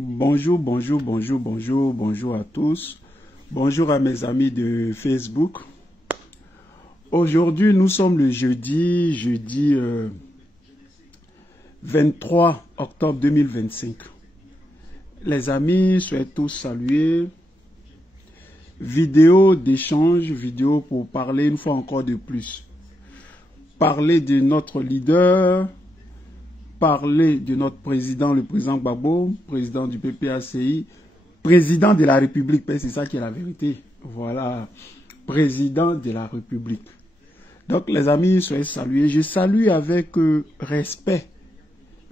Bonjour, bonjour, bonjour, bonjour, bonjour à tous. Bonjour à mes amis de Facebook. Aujourd'hui, nous sommes le jeudi 23 octobre 2025. Les amis, souhaite tous saluer. Vidéo d'échange, vidéo pour parler une fois encore de plus. Parler de notre leader, parler de notre président, le président Gbagbo, président du PPACI, président de la République, c'est ça qui est la vérité. Voilà, président de la République. Donc les amis, soyez salués. Je salue avec respect,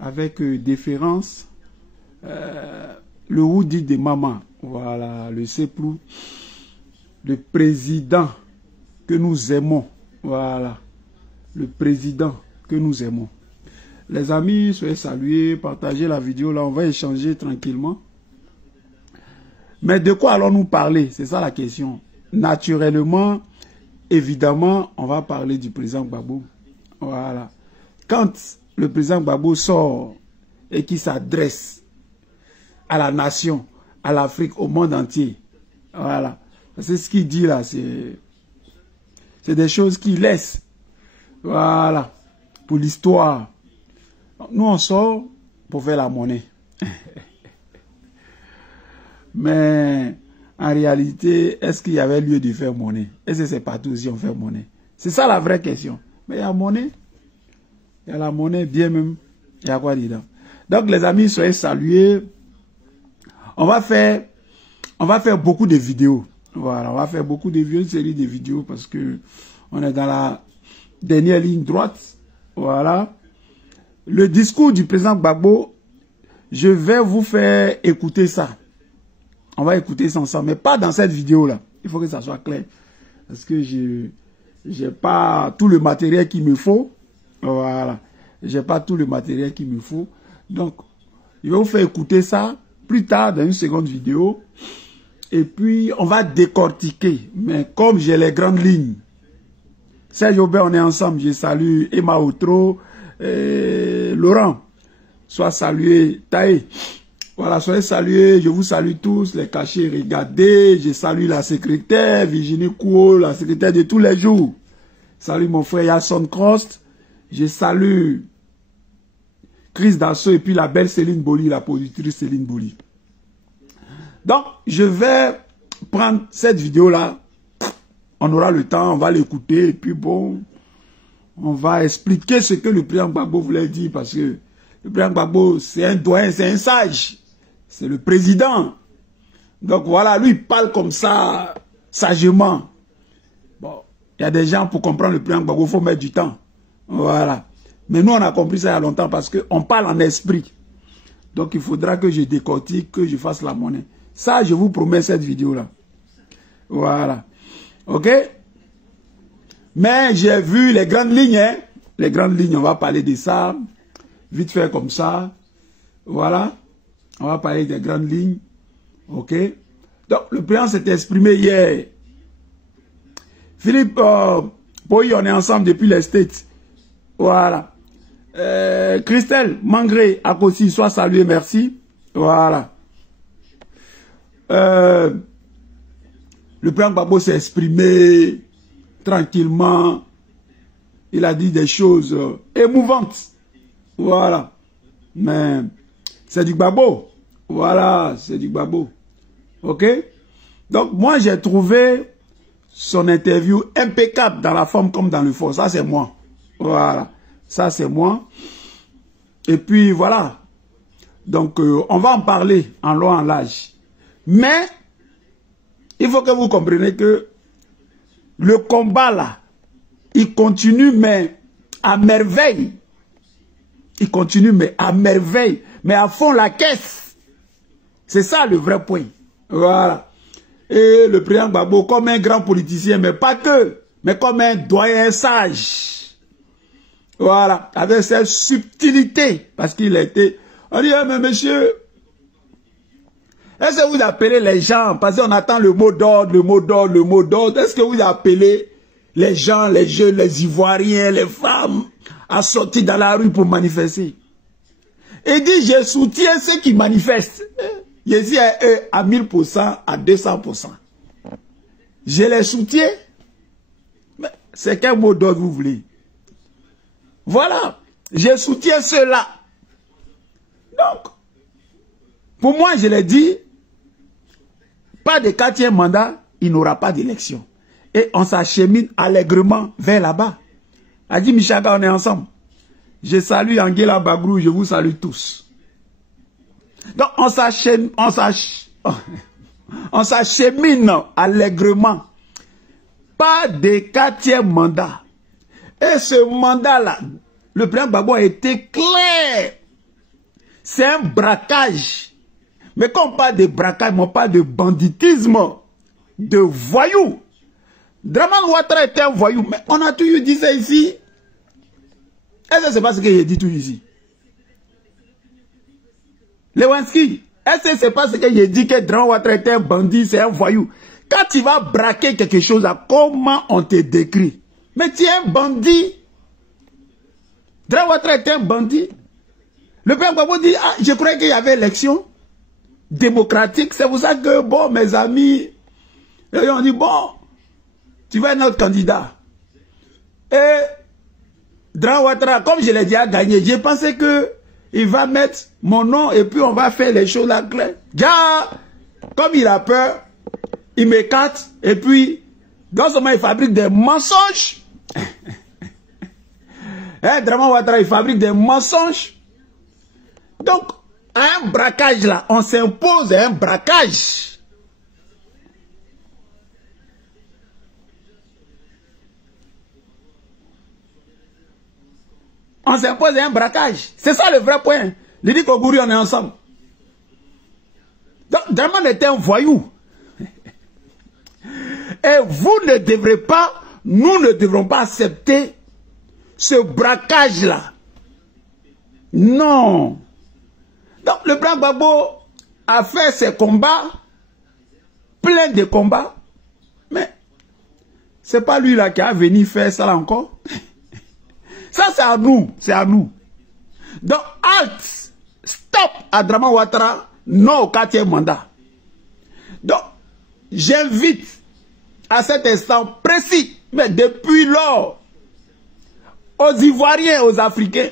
avec déférence, le Woody de Maman, voilà, le Seplou, le président que nous aimons, voilà, le président que nous aimons. Les amis, soyez salués, partagez la vidéo, là on va échanger tranquillement. Mais de quoi allons-nous parler? C'est ça la question. Naturellement, évidemment, on va parler du président Gbagbo. Voilà. Quand le président Gbagbo sort et qui s'adresse à la nation, à l'Afrique, au monde entier, voilà. C'est ce qu'il dit là, c'est des choses qu'il laisse. Voilà. Pour l'histoire. Nous, on sort pour faire la monnaie. Mais en réalité, est-ce qu'il y avait lieu de faire monnaie? Est-ce que c'est partout si on fait monnaie? C'est ça la vraie question. Mais il y a monnaie. Il y a la monnaie bien même. Il y a quoi dedans? Donc les amis, soyez salués. On va faire beaucoup de vidéos. Voilà, on va faire beaucoup de vidéos, une série de vidéos parce que on est dans la dernière ligne droite. Voilà. Le discours du président Gbagbo, je vais vous faire écouter ça. On va écouter ça ensemble, mais pas dans cette vidéo-là. Il faut que ça soit clair. Parce que je n'ai pas tout le matériel qu'il me faut. Voilà. Je n'ai pas tout le matériel qu'il me faut. Donc, je vais vous faire écouter ça plus tard dans une seconde vidéo. Et puis, on va décortiquer. Mais comme j'ai les grandes lignes, Serge Aubert, on est ensemble. Je salue Emma Outro, Laurent. Sois salué, Taï. Voilà, soyez salués. Je vous salue tous, les cachés, regardez. Je salue la secrétaire, Virginie Kouo, la secrétaire de tous les jours. Salut mon frère Yasson Crost. Je salue Chris Dassault et puis la belle Céline Boli, la productrice Céline Boli. Donc, je vais prendre cette vidéo-là. On aura le temps, on va l'écouter. Et puis bon, on va expliquer ce que le président Gbagbo voulait dire. Parce que le président Gbagbo, c'est un doyen, c'est un sage. C'est le président. Donc voilà, lui, il parle comme ça, sagement. Bon, il y a des gens, pour comprendre le président Gbagbo, il faut mettre du temps. Voilà. Mais nous, on a compris ça il y a longtemps parce qu'on parle en esprit. Donc il faudra que je décortique, que je fasse la monnaie. Ça, je vous promets cette vidéo-là. Voilà. OK? Mais j'ai vu les grandes lignes. Hein? Les grandes lignes, on va parler de ça. Vite fait comme ça. Voilà. On va parler des grandes lignes. OK? Donc, le président s'est exprimé hier. Philippe Boy, on est ensemble depuis les States. Voilà. Christelle Mangré, Akossi, soit salué, merci. Voilà. Le président Gbagbo s'est exprimé tranquillement. Il a dit des choses émouvantes. Voilà. Mais c'est du Gbagbo. Voilà, c'est du Gbagbo. OK? Donc, moi, j'ai trouvé son interview impeccable dans la forme comme dans le fond. Ça, c'est moi. Voilà. Ça, c'est moi. Et puis, voilà. Donc, on va en parler en long, en large. Mais, il faut que vous compreniez que le combat, là, il continue, mais à merveille. Il continue, mais à merveille. Mais à fond la caisse. C'est ça le vrai point. Voilà. Et le président Gbagbo, comme un grand politicien, mais pas que, mais comme un doyen sage. Voilà. Avec cette subtilité. Parce qu'il a été... On dit, mais monsieur... Est-ce que vous appelez les gens, parce qu'on attend le mot d'ordre, le mot d'ordre, le mot d'ordre. Est-ce que vous appelez les gens, les jeunes, les Ivoiriens, les femmes à sortir dans la rue pour manifester? Et dit, je soutiens ceux qui manifestent. Je suis à eux à 1000%, à 200%. Je les soutiens. Mais c'est quel mot d'ordre vous voulez? Voilà. Je soutiens cela. Donc, pour moi, je l'ai dit, pas de 4e mandat, il n'aura pas d'élection. Et on s'achemine allègrement vers là-bas. Adi Michaka, on est ensemble. Je salue Angela Bagrou, je vous salue tous. Donc, on s'achemine allègrement. Pas de 4e mandat. Et ce mandat-là, le président Gbagbo a été clair. C'est un braquage. Mais quand on parle de braquage, on parle de banditisme, de voyous. Draman Ouattara était un voyou, mais on a toujours dit ça ici. Est-ce que c'est pas ce que j'ai dit tout ici? Lewinsky, est-ce que c'est pas ce que j'ai dit que Draman Ouattara était un bandit, c'est un voyou? Quand tu vas braquer quelque chose, comment on te décrit? Mais tu es un bandit. Draman Ouattara était un bandit. Le père Gbagbo dit, ah, je croyais qu'il y avait élection démocratique. C'est pour ça que, bon, mes amis, ils ont dit, bon, tu vas être notre candidat. Et Draman Ouattara, comme je l'ai dit, a gagné. J'ai pensé que il va mettre mon nom et puis on va faire les choses là claires. Comme il a peur, il m'écarte et puis, dans ce moment, il fabrique des mensonges. Draman Ouattara, il fabrique des mensonges. Donc, à un braquage là, on s'impose à un braquage. On s'impose à un braquage. C'est ça le vrai point. Il dit qu'au Gouri, on est ensemble. Donc, Draman était un voyou. Et vous ne devrez pas, nous ne devrons pas accepter ce braquage-là. Non. Donc, le président Gbagbo a fait ses combats, plein de combats, mais c'est pas lui là qui a venu faire ça là encore. Ça, c'est à nous, c'est à nous. Donc, halt, stop à Draman Ouattara, non au 4e mandat. Donc, j'invite à cet instant précis, mais depuis lors, aux Ivoiriens, aux Africains,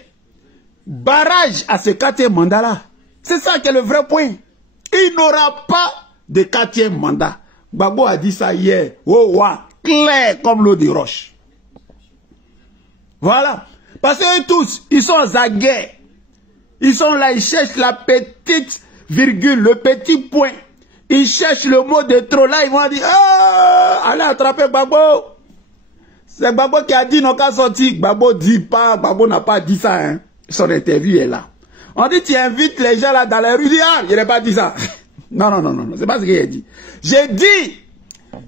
barrage à ce 4e mandat-là. C'est ça qui est le vrai point. Il n'aura pas de 4e mandat. Gbagbo a dit ça hier. Oh, ouais, clair comme l'eau de roche. Voilà. Parce que tous, ils sont aux aguets. Ils sont là, ils cherchent la petite virgule, le petit point. Ils cherchent le mot de trop. Là, ils vont dire, oh, allez attraper Gbagbo. C'est Gbagbo qui a dit, non, qu'à sortir. Gbagbo dit pas, Gbagbo n'a pas dit ça, hein. Son interview est là. On dit, tu invites les gens là dans la rue, ah, je n'ai pas dit ça. Non, non, non, non, c'est pas ce que j'ai dit. J'ai dit,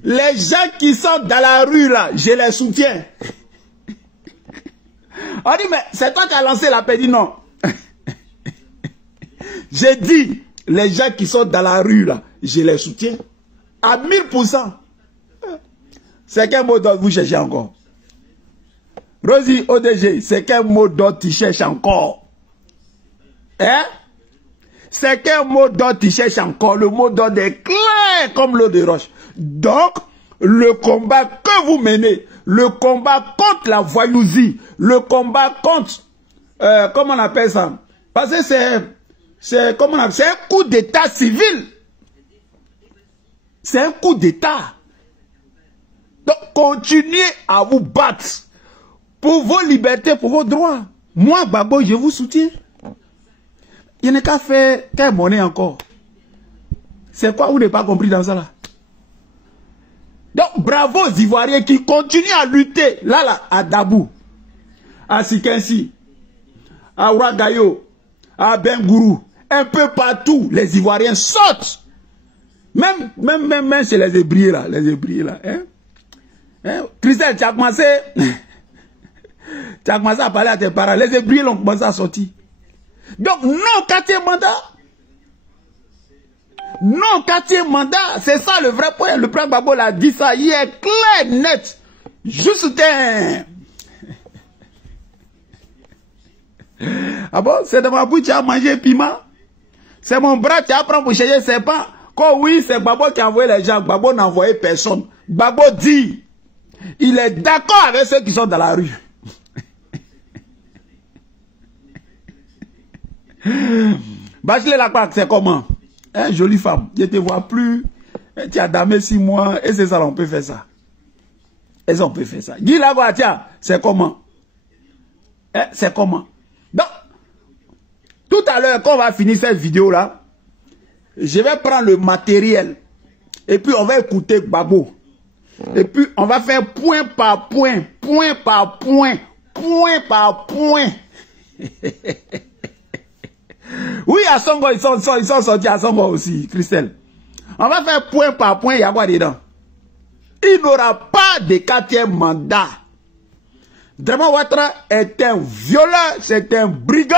les gens qui sont dans la rue là, je les soutiens. On dit, mais c'est toi qui as lancé l'appel, dit non. J'ai dit, les gens qui sont dans la rue là, je les soutiens. À 1000%. C'est quel mot d'ordre vous cherchez encore? Rosie ODG, c'est quel mot d'ordre tu cherches encore? Hein? C'est quel mot d'ordre tu cherches encore? Le mot d'ordre est clair comme l'eau de roche. Donc, le combat que vous menez, le combat contre la voyousie, le combat contre, comment on appelle ça? Parce que c'est un coup d'état civil. C'est un coup d'état. Donc, continuez à vous battre pour vos libertés, pour vos droits. Moi, Gbagbo, je vous soutiens. Il n'y a qu'à faire quelle monnaie encore. C'est quoi, vous n'avez pas compris dans ça là? Donc, bravo aux Ivoiriens qui continuent à lutter. Là, à Dabou, à Sikensi, à Ouagayo, à Bengourou, un peu partout, les Ivoiriens sautent. Même chez les Hébriers là, hein? Christelle, tu as commencé à parler à tes parents. Les Hébriers l'ont commencé à sortir. Donc, non, 4e mandat. Non, 4e mandat. C'est ça le vrai point. Le président Gbagbo l'a dit ça hier, clair, net. Juste un. Ah bon, c'est de ma bouche, tu as mangé piment. C'est mon bras qui apprend pour chercher, c'est pas. Quand oui, c'est Gbagbo qui a envoyé les gens. Gbagbo n'a envoyé personne. Gbagbo dit, il est d'accord avec ceux qui sont dans la rue. Bachelet Lacroix, c'est comment? Hein, jolie femme, je te vois plus. Tu as damé 6 mois, et c'est ça, on peut faire ça. Et ça, on peut faire ça. Guy Lacroix, tiens, c'est comment? Hein, c'est comment? Donc, tout à l'heure, quand on va finir cette vidéo-là, je vais prendre le matériel. Et puis, on va écouter Gbagbo. Et puis, on va faire point par point, point par point, point par point. Oui, à Songo, ils sont sortis à Songo aussi, Christelle. On va faire point par point, il y a quoi dedans? Il n'aura pas de 4e mandat. Draman Ouattara est un violeur, c'est un brigand,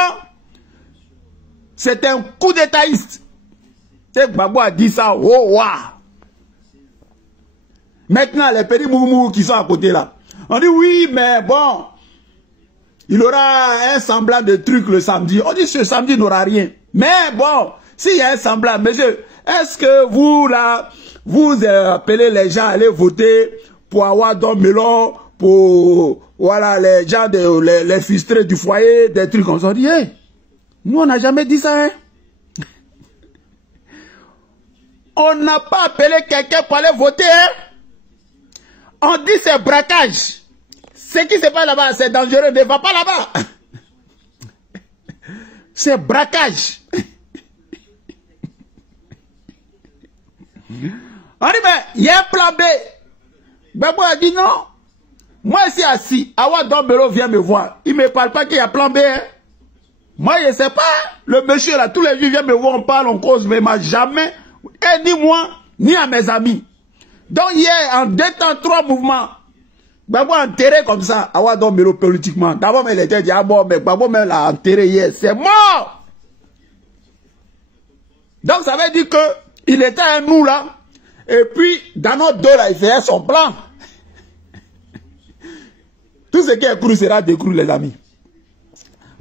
c'est un coup d'étatiste. Et Gbagbo a dit ça, oh, wow. Maintenant, les petits moumous qui sont à côté là, on dit oui, mais bon, il aura un semblant de truc le samedi. On dit ce samedi n'aura rien. Mais bon, s'il y a un semblant, monsieur, est-ce que vous là, vous appelez les gens à aller voter pour avoir Don Melon, pour voilà les gens, les frustrés du foyer, des trucs comme ça. On dit, hey, nous on n'a jamais dit ça, hein. On n'a pas appelé quelqu'un pour aller voter, hein. On dit c'est braquage. Ce qui se passe là-bas, c'est dangereux, ne va pas là-bas. C'est braquage. On dit, mais il y a un plan B. Gbagbo a dit non. Moi, ici assis, Awa Don Melon vient me voir. Il ne me parle pas qu'il y a plan B. Hein. Moi, je ne sais pas. Le monsieur là, tous les jours, vient me voir, on parle, on cause, mais il m'a jamais, ni moi, ni à mes amis. Donc hier, en 2 temps, 3 mouvements, Gbagbo a enterré comme ça, Awa Don Melon politiquement. D'abord, il était dit, ah bon, mais Gbagbo l'a enterré hier, c'est mort. Donc ça veut dire que il était à nous là, et puis dans notre dos là, il faisait son plan. Tout ce qui est cru sera décru, les amis.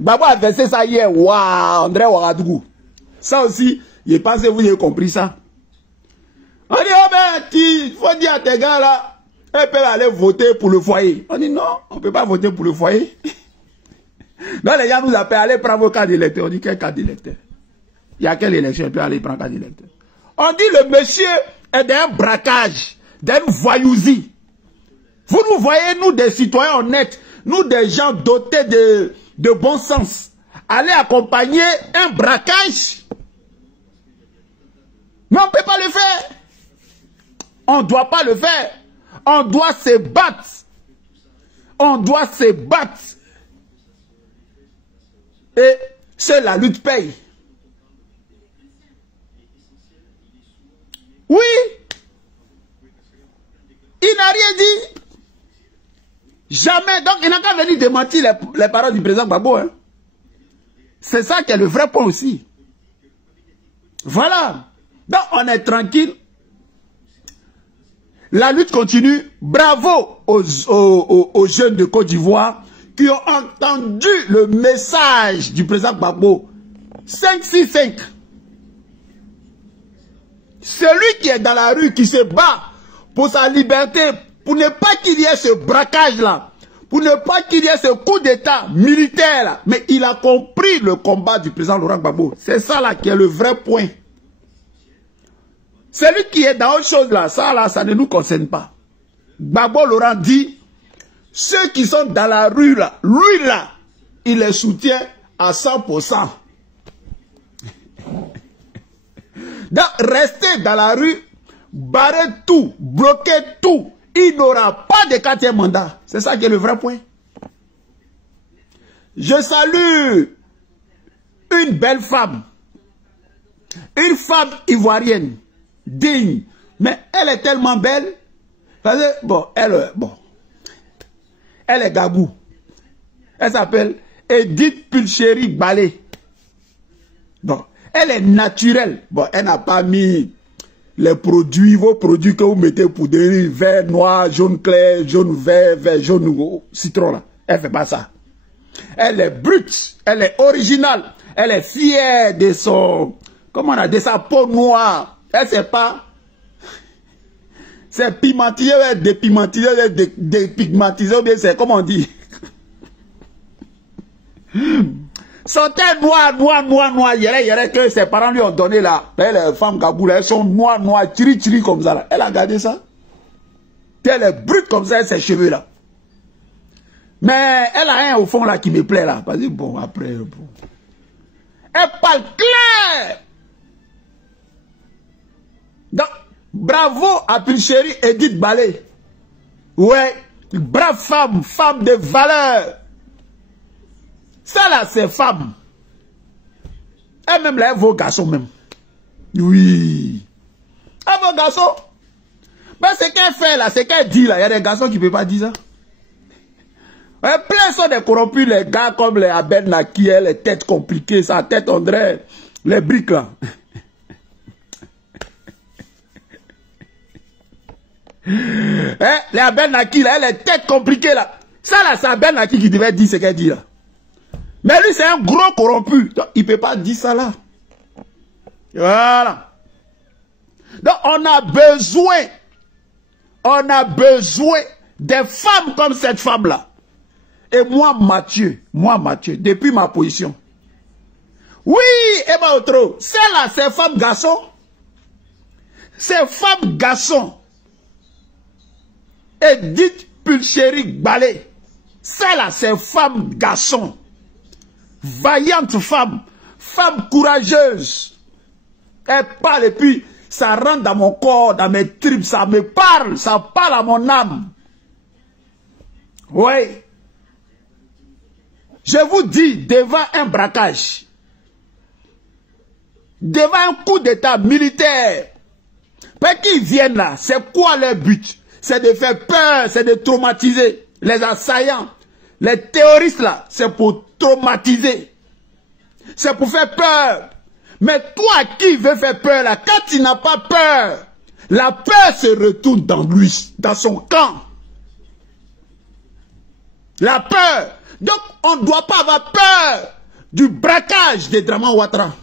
Gbagbo a versé ça hier, waouh, André Ouagadougou. Ça aussi, je pense que vous avez compris ça. On dit, oh ben, il faut dire à tes gars là, ils peuvent aller voter pour le foyer. On dit, non, on ne peut pas voter pour le foyer. Donc les gens nous appellent, allez prendre vos cartes d'électeurs. On dit, quel carte d'électeur? Il y a quelle élection, il peut aller prendre carte d'électeur? On dit, le monsieur est d'un braquage, d'une voyousie. Vous nous voyez, nous des citoyens honnêtes, nous des gens dotés de bon sens, aller accompagner un braquage. Mais on ne peut pas le faire. On ne doit pas le faire. On doit se battre. On doit se battre. Et seule la lutte paye. Oui. Il n'a rien dit. Jamais. Donc, il n'a qu'à venir démentir les paroles du président Gbagbo. Hein. C'est ça qui est le vrai point aussi. Voilà. Donc, on est tranquille. La lutte continue. Bravo aux jeunes de Côte d'Ivoire qui ont entendu le message du président Gbagbo. 565. Celui qui est dans la rue, qui se bat pour sa liberté, pour ne pas qu'il y ait ce braquage-là, pour ne pas qu'il y ait ce coup d'état militaire là. Mais il a compris le combat du président Laurent Gbagbo. C'est ça là qui est le vrai point. Celui qui est dans autre chose là, ça ne nous concerne pas. Gbagbo Laurent dit, ceux qui sont dans la rue là, lui là, il les soutient à 100%. Donc, rester dans la rue, barrer tout, bloquer tout, il n'aura pas de 4e mandat. C'est ça qui est le vrai point. Je salue une belle femme, une femme ivoirienne, digne, mais elle est tellement belle, parce que, bon, elle est gabou. Elle s'appelle Edith Pulchéry Balé. Bon, elle est naturelle. Bon, elle n'a pas mis les produits, vos produits que vous mettez pour devenir vert, noir, jaune clair, jaune vert, vert, jaune citron là. Elle ne fait pas ça. Elle est brute, elle est originale, elle est fière de comment on a dit ça, peau noire. Elle sait pas. C'est pimentisé, dépigmentisé, dépigmentisé, ou bien c'est, comment on dit? Sortait noir. Il y a que ses parents lui ont donné là. Les femmes Kaboul, elles sont noires, tiri comme ça là. Elle a gardé ça. Elle est brute comme ça, ses cheveux là. Mais elle a un au fond là qui me plaît là. Vas-y, bon, après, bon. Elle parle clair. Donc, bravo à Pulchérie Edith Ballet. Ouais, brave femme, femme de valeur. Ça là, c'est femme. Elle-même là, elle vaut garçon même. Oui. Elle vaut garçon. Ben, ce qu'elle fait là, ce qu'elle dit là, il y a des garçons qui ne peuvent pas dire ça. Plein sont des corrompus, les gars comme les Abel Naki, les têtes compliquées, sa tête on dirait les briques là. Les Abel Naki là, les têtes compliquées là. Ça là, c'est Abel Naki qui devait dire ce qu'elle dit là. Mais lui, c'est un gros corrompu. Donc, il ne peut pas dire ça là. Voilà. Donc, on a besoin des femmes comme cette femme-là. Et moi, Mathieu, depuis ma position. Oui, et bien autre. Celle-là, c'est femme garçon. C'est femme garçon. Edith Pulchérie Ballet. Celle-là, c'est femme garçon. Vaillante femme. Femme courageuse. Elle parle et puis ça rentre dans mon corps, dans mes tripes, ça me parle, ça parle à mon âme. Oui. Je vous dis, devant un braquage, devant un coup d'état militaire, parce qu'ils viennent là, c'est quoi leur but? C'est de faire peur, c'est de traumatiser les assaillants. Les terroristes là, c'est pour traumatiser. C'est pour faire peur. Mais toi qui veux faire peur là, quand tu n'as pas peur, la peur se retourne dans lui, dans son camp. La peur. Donc on ne doit pas avoir peur du braquage de Draman Ouattara.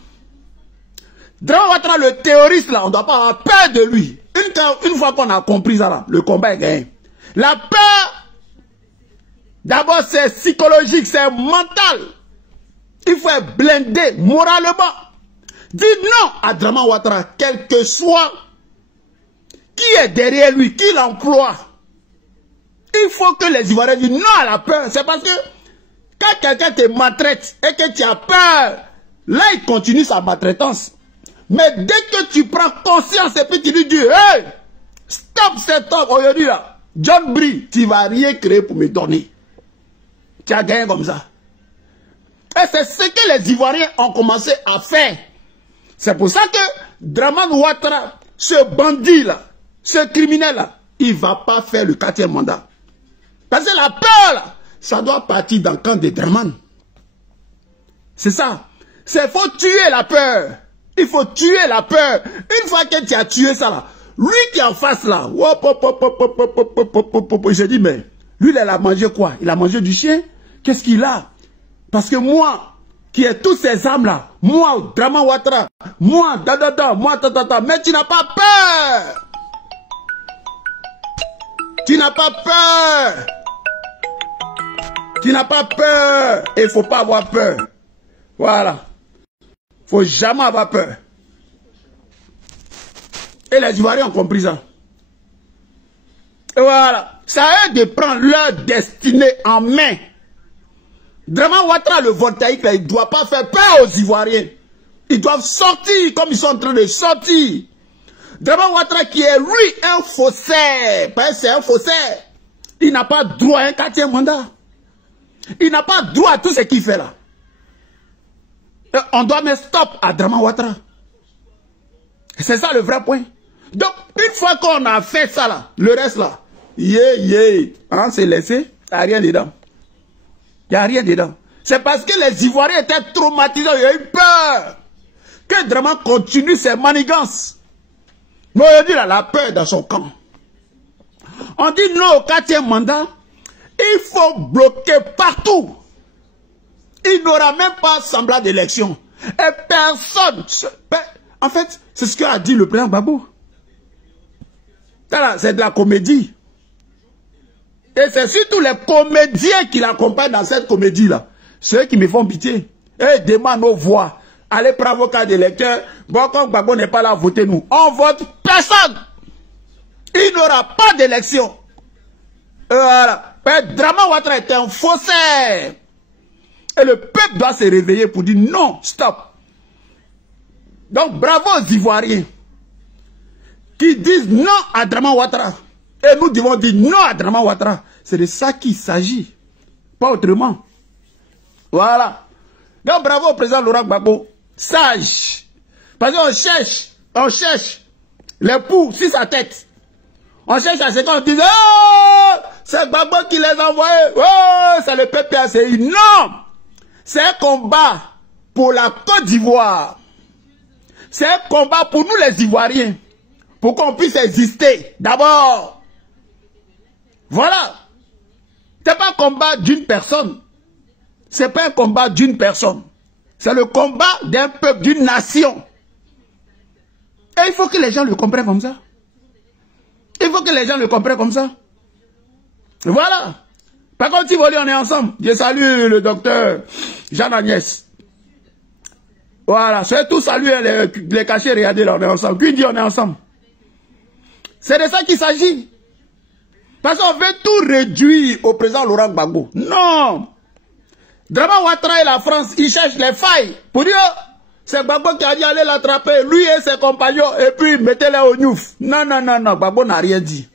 Draman Ouattara, le terroriste là, on ne doit pas avoir peur de lui. Une fois qu'on a compris ça là, le combat est gagné. La peur, d'abord c'est psychologique, c'est mental. Il faut être blindé moralement. Dis non à Draman Ouattara, quel que soit qui est derrière lui, qui l'emploie. Il faut que les Ivoiriens disent non à la peur. C'est parce que quand quelqu'un te maltraite et que tu as peur, là il continue sa maltraitance. Mais dès que tu prends conscience et puis tu lui dis, hey, stop cet homme aujourd'hui là, John Brie, tu ne vas rien créer pour me donner. Tu as gagné comme ça. Et c'est ce que les Ivoiriens ont commencé à faire. C'est pour ça que Draman Ouattara, ce bandit là, ce criminel là, il ne va pas faire le 4e mandat. Parce que la peur là, ça doit partir dans le camp de Draman. C'est ça. Il faut tuer la peur. Il faut tuer la peur. Une fois que tu as tué ça là, lui qui est en face là, j'ai dit mais lui il a mangé quoi? Il a mangé du chien? Qu'est-ce qu'il a? Parce que moi, qui ai toutes ces âmes là, moi, Draman Ouattara, moi, moi, mais tu n'as pas peur. Tu n'as pas peur. Tu n'as pas peur. Et il ne faut pas avoir peur. Voilà. Il ne faut jamais avoir peur. Et les Ivoiriens ont compris ça. Et voilà. Ça a de prendre leur destinée en main. Draman Ouattara, le voltaïque, là, il ne doit pas faire peur aux Ivoiriens. Ils doivent sortir comme ils sont en train de sortir. Draman Ouattara qui est, lui, un faussaire. Parce que c'est un faussaire. Il n'a pas droit à un 4e mandat. Il n'a pas droit à tout ce qu'il fait là. Et on doit mettre stop à Draman Ouattara. C'est ça le vrai point. Donc, une fois qu'on a fait ça là, le reste là, on s'est laissé, il n'y a rien dedans. Il n'y a rien dedans. C'est parce que les Ivoiriens étaient traumatisés, il y a eu peur. Que Draman continue ses manigances. Mais on dit là, la peur dans son camp. On dit non au 4e mandat. Il faut bloquer partout. Il n'aura même pas semblant d'élection. Et personne, En fait, c'est ce qu'a dit le président Gbagbo. C'est de la comédie. Et c'est surtout les comédiens qui l'accompagnent dans cette comédie-là. Ceux qui me font pitié. Et demandent nos voix. Allez prendre vos cartes d'électeurs. Bon, quand Gbagbo n'est pas là, votez-nous. On vote personne. Il n'y aura pas d'élection. Voilà. Draman Ouattara est un faussaire. Et le peuple doit se réveiller pour dire non, stop. Donc bravo aux Ivoiriens qui disent non à Draman Ouattara. Et nous devons dire non à Draman Ouattara. C'est de ça qu'il s'agit. Pas autrement. Voilà. Donc bravo au président Laurent Gbagbo. Sage. Parce qu'on cherche les poux sur sa tête. On cherche à ce qu'on dise oh, c'est Gbagbo qui les a envoyés. Oh, c'est le PPACI. Non. C'est un combat pour la Côte d'Ivoire. C'est un combat pour nous les Ivoiriens. Pour qu'on puisse exister. D'abord. Voilà. C'est pas un combat d'une personne. C'est pas un combat d'une personne. C'est le combat d'un peuple, d'une nation. Et il faut que les gens le comprennent comme ça. Il faut que les gens le comprennent comme ça. Voilà. Par contre, Tivoli, on est ensemble. Je salue le docteur Jean-Agnès. Voilà. C'est tout saluer les cachets, regardez là, on est ensemble. Qui dit on est ensemble? C'est de ça qu'il s'agit. Parce qu'on veut tout réduire au président Laurent Gbagbo. Non. Draman Ouattara et la France, ils cherchent les failles. Pour dire, c'est Gbagbo qui a dit aller l'attraper, lui et ses compagnons, et puis mettez-les au Niouf. Non, non, non, non, Gbagbo n'a rien dit.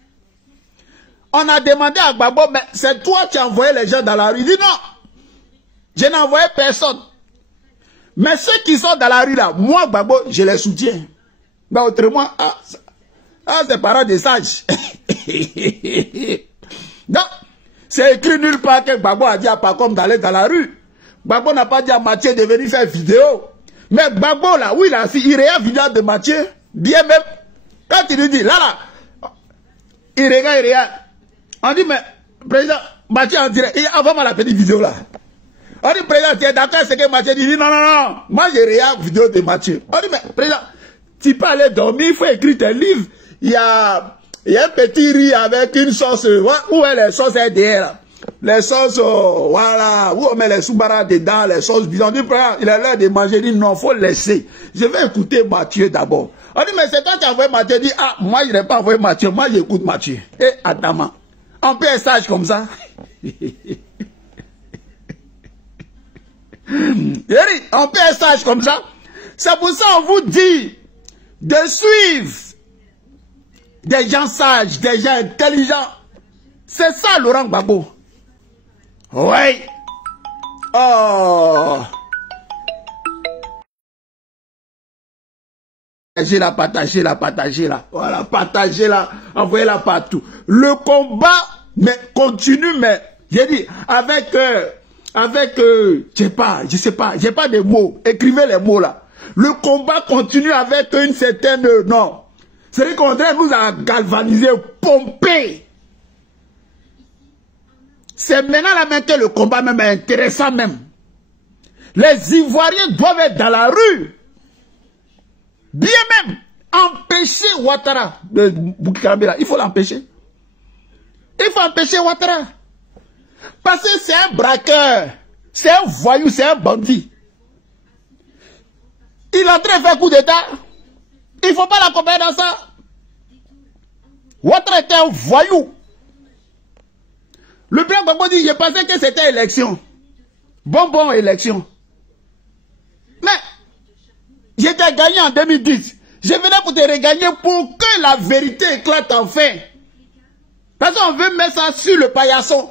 On a demandé à Gbagbo, mais c'est toi qui as envoyé les gens dans la rue. Il dit non, je n'ai envoyé personne. Mais ceux qui sont dans la rue là, moi Gbagbo, je les soutiens. Mais autrement, c'est parents des sages. Donc, c'est écrit nulle part que Gbagbo a dit à Pacom d'aller dans la rue. Gbagbo n'a pas dit à Mathieu de venir faire vidéo. Mais Gbagbo là, oui là, il regarde vidéo de Mathieu, bien même. Quand il lui dit, là, il regarde. On dit, mais, président, Mathieu en dirait, avant la petite vidéo là. On dit, président, tu es d'accord, c'est que Mathieu dit, non, non, non, moi je regarde vidéo de Mathieu. On dit, mais, président, tu peux aller dormir, il faut écrire tes livres. Il y a un petit riz avec une sauce, où est les sauces RDR là? Les sauces, voilà, où on met les soubara dedans, les sauces bidon. On dit, président, il a l'air de manger, il dit, non, faut laisser. Je vais écouter Mathieu d'abord. On dit, mais c'est quand tu as envoyé Mathieu, il dit, ah, moi je n'ai pas envoyé Mathieu, moi j'écoute Mathieu. Et Adama. On peut être sage comme ça. On peut être sage comme ça. C'est pour ça qu'on vous dit de suivre des gens sages, des gens intelligents. C'est ça Laurent Gbagbo. Oui. Oh. Partagez-la. Voilà, partagez-la, envoyez-la partout. Le combat, mais continue, mais, j'ai dit, je sais pas, j'ai pas de mots. Écrivez les mots là. Le combat continue avec une certaine, non. C'est-à-dire qu'on nous a galvanisé, pompé. C'est maintenant la main que le combat même est intéressant même. Les Ivoiriens doivent être dans la rue. Bien même, empêcher Ouattara de Boukikambela. Il faut l'empêcher. Il faut empêcher Ouattara. Parce que c'est un braqueur. C'est un voyou, c'est un bandit. Il est en train de faire coup d'état. Il ne faut pas l'accompagner dans ça. Ouattara était un voyou. Le président Gbagbo dit, je pensais que c'était élection. Bon, élection. Mais, j'étais gagné en 2010. Je venais pour te regagner pour que la vérité éclate enfin. Parce qu'on veut mettre ça sur le paillasson.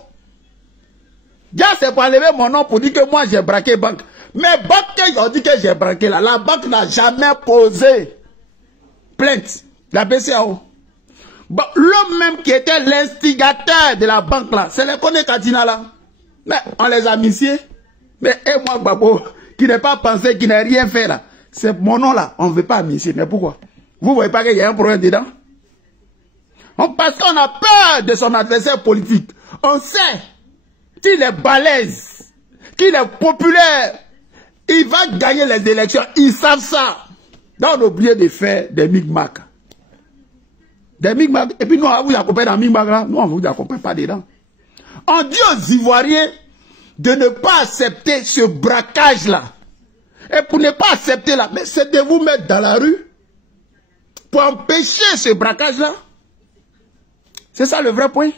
Déjà, c'est pour enlever mon nom pour dire que moi j'ai braqué banque. Mais banque, ils ont dit que j'ai braqué là. La banque n'a jamais posé plainte. La BCAO. Bon, l'homme même qui était l'instigateur de la banque là, c'est le Koné Katina là. Mais on les a missiés. Mais et moi, Gbagbo, qui n'est pas pensé, qui n'a rien fait là. C'est mon nom là, on ne veut pas missier. Mais pourquoi? Vous ne voyez pas qu'il y a un problème dedans? Parce qu'on a peur de son adversaire politique. On sait qu'il est balèze, qu'il est populaire. Il va gagner les élections. Ils savent ça. Donc on a oublié de faire des micmacs. Des micmacs. Et puis nous, on vous accompagne dans micmacs là. Nous, on ne vous accompagne pas dedans. On dit aux Ivoiriens de ne pas accepter ce braquage là. Et pour ne pas accepter là, mais c'est de vous mettre dans la rue pour empêcher ce braquage là. C'est ça le vrai point.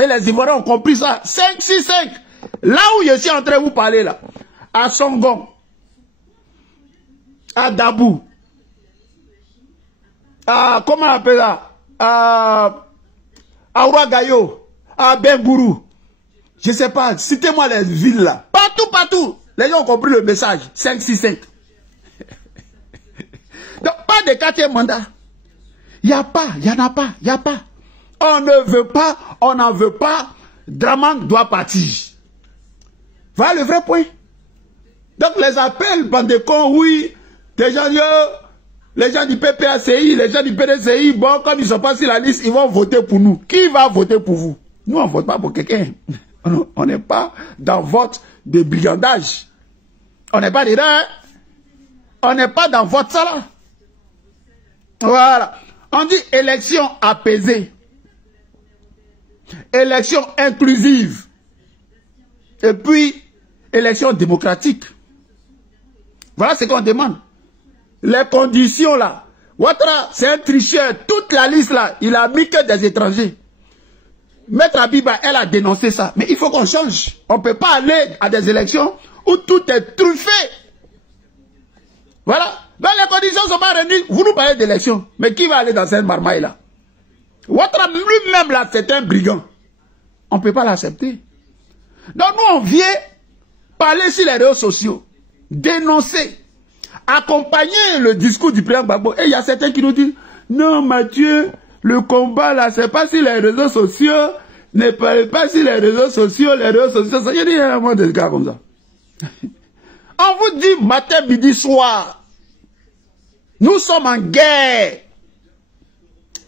Et les Ivoiriens ont compris ça. 5-6-5. Là où je suis en train de vous parler là, à Songon, à Dabou, à, comment on appelle ça, à Ouagayo, à Bengourou, je ne sais pas, citez-moi les villes là, partout, les gens ont compris le message, 5-6-5. Donc, pas de 4e mandat. Il n'y a pas, il n'y en a pas, il n'y a pas. On ne veut pas, on n'en veut pas, Dramane doit partir. Voilà le vrai point. Donc les appels, bande de cons, oui, les gens du PPACI, les gens du PDCI, bon, comme ils ne sont pas sur la liste, ils vont voter pour nous. Qui va voter pour vous? Nous, on ne vote pas pour quelqu'un. On n'est pas dans votre de brigandage. On n'est pas dedans, hein? On n'est pas dans votre ça là. Voilà. On dit élection apaisée. Élection inclusive. Et puis, élection démocratique. Voilà ce qu'on demande. Les conditions là. Ouattara, c'est un tricheur. Toute la liste là, il a mis que des étrangers. Maître Abiba, elle a dénoncé ça. Mais il faut qu'on change. On ne peut pas aller à des élections où tout est truffé. Voilà. Dans les conditions ne sont pas réunies. Vous nous parlez d'élections. Mais qui va aller dans cette marmaille là? Ouattara lui-même là, c'est un brigand. On ne peut pas l'accepter. Donc nous, on vient parler sur les réseaux sociaux, dénoncer, accompagner le discours du président Gbagbo. Et il y a certains qui nous disent, non Mathieu, le combat là, c'est pas sur les réseaux sociaux, ne parlez pas sur les réseaux sociaux, il y a un monde de gars comme ça. On vous dit matin, midi, soir, nous sommes en guerre.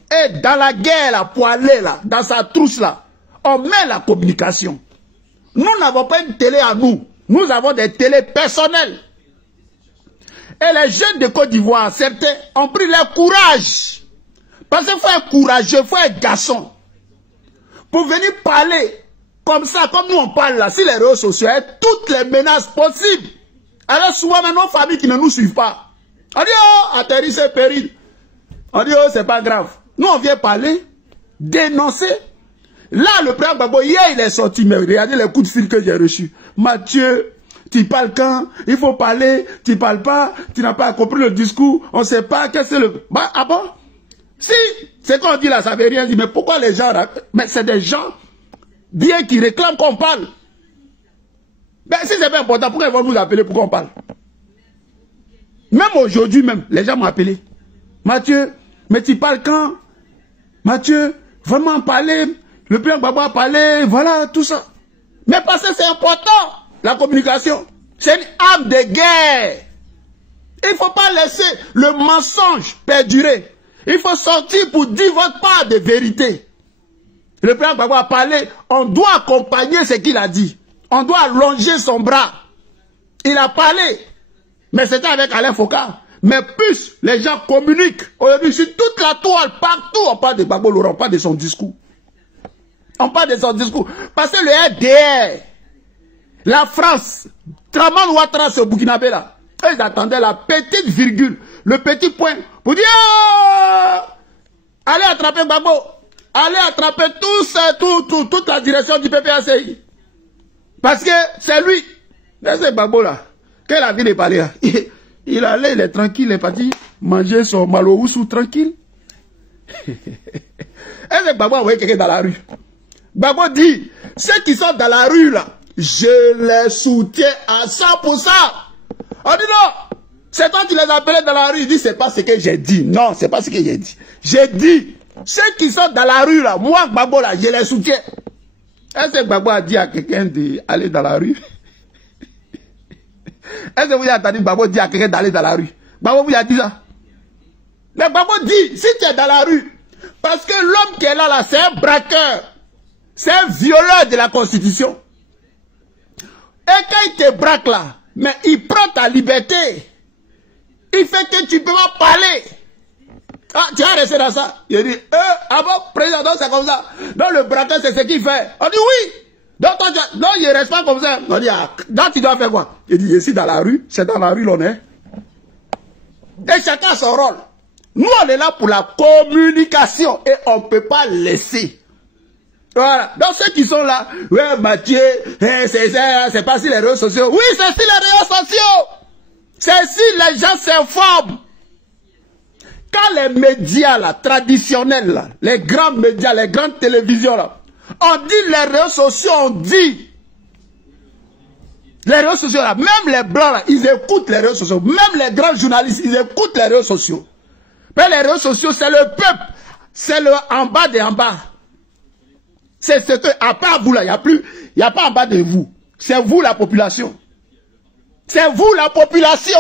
Et dans la guerre, là, pour aller là, dans sa trousse là, on met la communication. Nous n'avons pas une télé à nous. Nous avons des télés personnelles. Et les jeunes de Côte d'Ivoire, certains, ont pris leur courage. Parce qu'il faut être courageux, il faut être garçon. Pour venir parler comme ça, comme nous on parle là, sur les réseaux sociaux, et toutes les menaces possibles. Alors souvent, maintenant, nos familles qui ne nous suivent pas. On dit, oh, atterrissez péril. On dit, oh, c'est pas grave. Nous, on vient parler, dénoncer. Là, le président Gbagbo, hier, il est sorti, mais regardez les coups de fil que j'ai reçus. Mathieu, tu parles quand? Il faut parler, tu parles pas, tu n'as pas compris le discours, on ne sait pas, qu'est-ce que c'est le... Bah, ah bon? Si, c'est qu'on dit là, ça ne veut rien dire, mais pourquoi les gens... Mais c'est des gens bien qui réclament qu'on parle. Ben, si c'est pas important, pourquoi ils vont nous appeler pour qu'on parle? Même aujourd'hui, même, les gens m'ont appelé. Mathieu, mais tu parles quand? Mathieu, vraiment parler... Le président Gbagbo a parlé, voilà, tout ça. Mais parce que c'est important, la communication. C'est une arme de guerre. Il ne faut pas laisser le mensonge perdurer. Il faut sortir pour dire votre part de vérité. Le président Gbagbo a parlé, on doit accompagner ce qu'il a dit. On doit allonger son bras. Il a parlé. Mais c'était avec Alain Foucault. Mais plus les gens communiquent, aujourd'hui sur toute la toile, partout, on parle de Gbagbo Laurent, on parle de son discours. On parle de son discours. Parce que le RDR, la France, Dramane Ouattara, ce Burkinabé là, ils attendaient la petite virgule, le petit point, pour dire, oh, allez attraper Gbagbo, allez attraper toute la direction du PPACI. Parce que c'est lui, c'est Gbagbo là, quelle a vu de parler là. Il allait, il est tranquille, il est parti manger son maloussou tranquille. Est-ce que Gbagbo a envoyé quelqu'un dans la rue? Gbagbo dit, ceux qui sont dans la rue là, je les soutiens à 100%. On dit non, c'est toi qui les appelais dans la rue. Il dit, c'est pas ce que j'ai dit. Non, c'est pas ce que j'ai dit. J'ai dit, ceux qui sont dans la rue là, moi Gbagbo là, je les soutiens. Est-ce que Gbagbo a dit à quelqu'un d'aller dans la rue? Est-ce que vous avez entendu Gbagbo dire à quelqu'un d'aller dans la rue? Gbagbo vous a dit ça? Mais Gbagbo dit, si tu es dans la rue, parce que l'homme qui est là, c'est un braqueur. C'est un violeur de la Constitution. Et quand il te braque là, mais il prend ta liberté. Il fait que tu ne peux pas parler. Ah, tu as resté dans ça. Il dit, ah bon, président, c'est comme ça. Donc le braquage, c'est ce qu'il fait. On dit oui. Donc, non, il ne reste pas comme ça. On dit, ah, donc tu dois faire quoi? Il dit, ici dans la rue, c'est dans la rue l'on est. Et chacun a son rôle. Nous, on est là pour la communication et on ne peut pas laisser. Voilà. Donc ceux qui sont là, ouais, Mathieu, c'est pas si les réseaux sociaux. Oui, c'est si les réseaux sociaux. C'est si les gens s'informent. Quand les médias là, traditionnels là, les grands médias, les grandes télévisions là, on dit les réseaux sociaux, on dit. Les réseaux sociaux là, même les blancs là, ils écoutent les réseaux sociaux. Même les grands journalistes, ils écoutent les réseaux sociaux. Mais les réseaux sociaux, c'est le peuple. C'est le en bas des en bas. C'est ce que, à part vous là, il n'y a pas en bas de vous. C'est vous la population. C'est vous la population.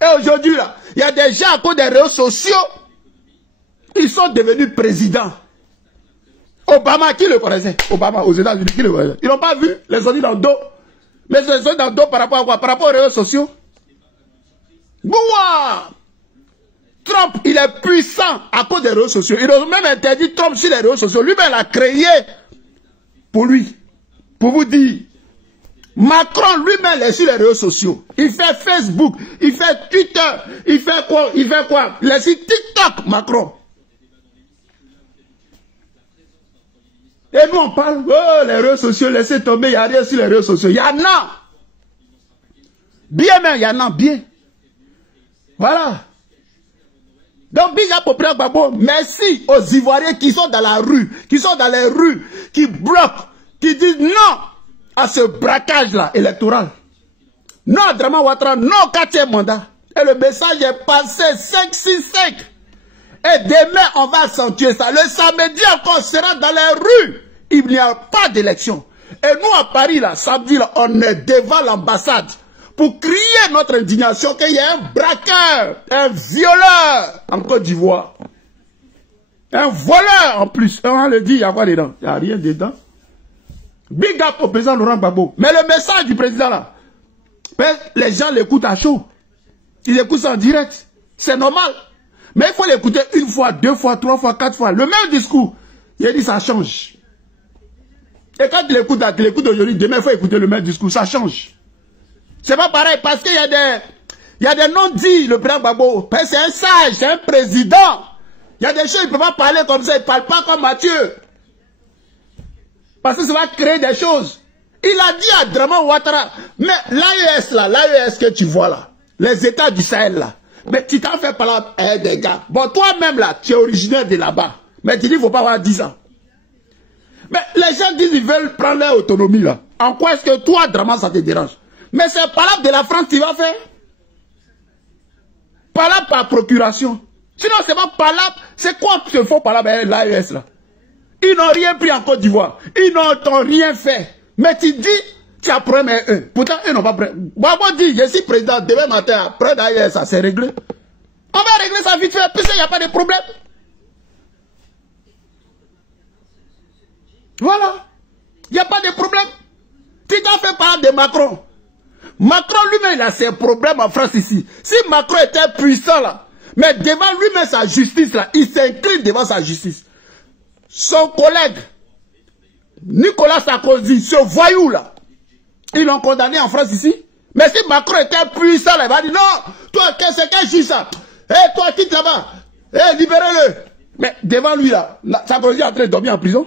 Et aujourd'hui là, il y a des gens à cause des réseaux sociaux, ils sont devenus présidents. Obama, qui le connaissait? Obama aux États-Unis, qui le connaissait? Ils n'ont pas vu, les ont dit dans le dos. Mais ils ont dit dans le dos par rapport à quoi? Par rapport aux réseaux sociaux. Bouah! Trump, il est puissant à cause des réseaux sociaux. Ils ont même interdit Trump sur les réseaux sociaux. Lui-même l'a créé pour lui. Pour vous dire. Macron lui-même est sur les réseaux sociaux. Il fait Facebook, il fait Twitter, il fait quoi? Il fait quoi? Il est sur TikTok, Macron. Et nous on parle, oh les réseaux sociaux, laissez tomber, il n'y a rien sur les réseaux sociaux. Il y en a. Bien même, il y en a bien. Voilà. Donc, big up au Président Gbagbo, merci aux Ivoiriens qui sont dans la rue, qui sont dans les rues, qui bloquent, qui disent non à ce braquage-là électoral. Non à Dramane Ouattara, non au 4e mandat. Et le message est passé 5-6-5. Et demain, on va accentuer ça. Le samedi encore, on sera dans les rues. Il n'y a pas d'élection. Et nous, à Paris, là, samedi, là, on est devant l'ambassade pour crier notre indignation qu'il y a un braqueur, un violeur en Côte d'Ivoire. Un voleur en plus. On le dit, il y a quoi dedans? Il n'y a rien dedans. Big up au président Laurent Gbagbo. Mais le message du président là, les gens l'écoutent à chaud. Ils écoutent ça en direct. C'est normal. Mais il faut l'écouter une fois, 2 fois, 3 fois, 4 fois. Le même discours. Il a dit ça change. Et quand tu l'écoutes aujourd'hui, demain il faut écouter le même discours. Ça change. C'est pas pareil parce qu'il y a des non-dits, le président Gbagbo. C'est un sage, c'est un président. Il y a des choses, il ne peut pas parler comme ça, il ne parle pas comme Mathieu. Parce que ça va créer des choses. Il a dit à Dramane Ouattara, mais l'AES là, l'AES que tu vois là, les États du Sahel là, mais tu t'en fais par là, des gars. Bon, toi-même là, tu es originaire de là-bas. Mais tu dis, il ne faut pas avoir 10 ans. Mais les gens disent, ils veulent prendre leur autonomie là. En quoi est-ce que toi, Dramane, ça te dérange? Mais c'est par là de la France que tu vas faire. Par là, par procuration. Sinon, c'est pas par là. C'est quoi ce faux par là, l'AES là? Ils n'ont rien pris en Côte d'Ivoire. Ils n'ont rien fait. Mais tu dis, tu as problème avec eux. Pourtant, eux n'ont pas pris. Gbagbo dit, je suis président, demain matin, après l'AES, ça c'est réglé. On va régler ça vite fait, puisqu'il n'y a pas de problème. Voilà. Il n'y a pas de problème. Tu t'as fait parler de Macron. Macron lui-même, il a ses problèmes en France ici. Si Macron était puissant là, mais devant lui-même sa justice là, il s'incline devant sa justice. Son collègue, Nicolas Sarkozy, ce voyou là, ils l'ont condamné en France ici. Mais si Macron était puissant là, il va dire non, toi, c'est quel juge ça? Eh, toi, quitte là-bas. Eh, libérez-le. Mais devant lui là, Sarkozy est en train de dormir en prison.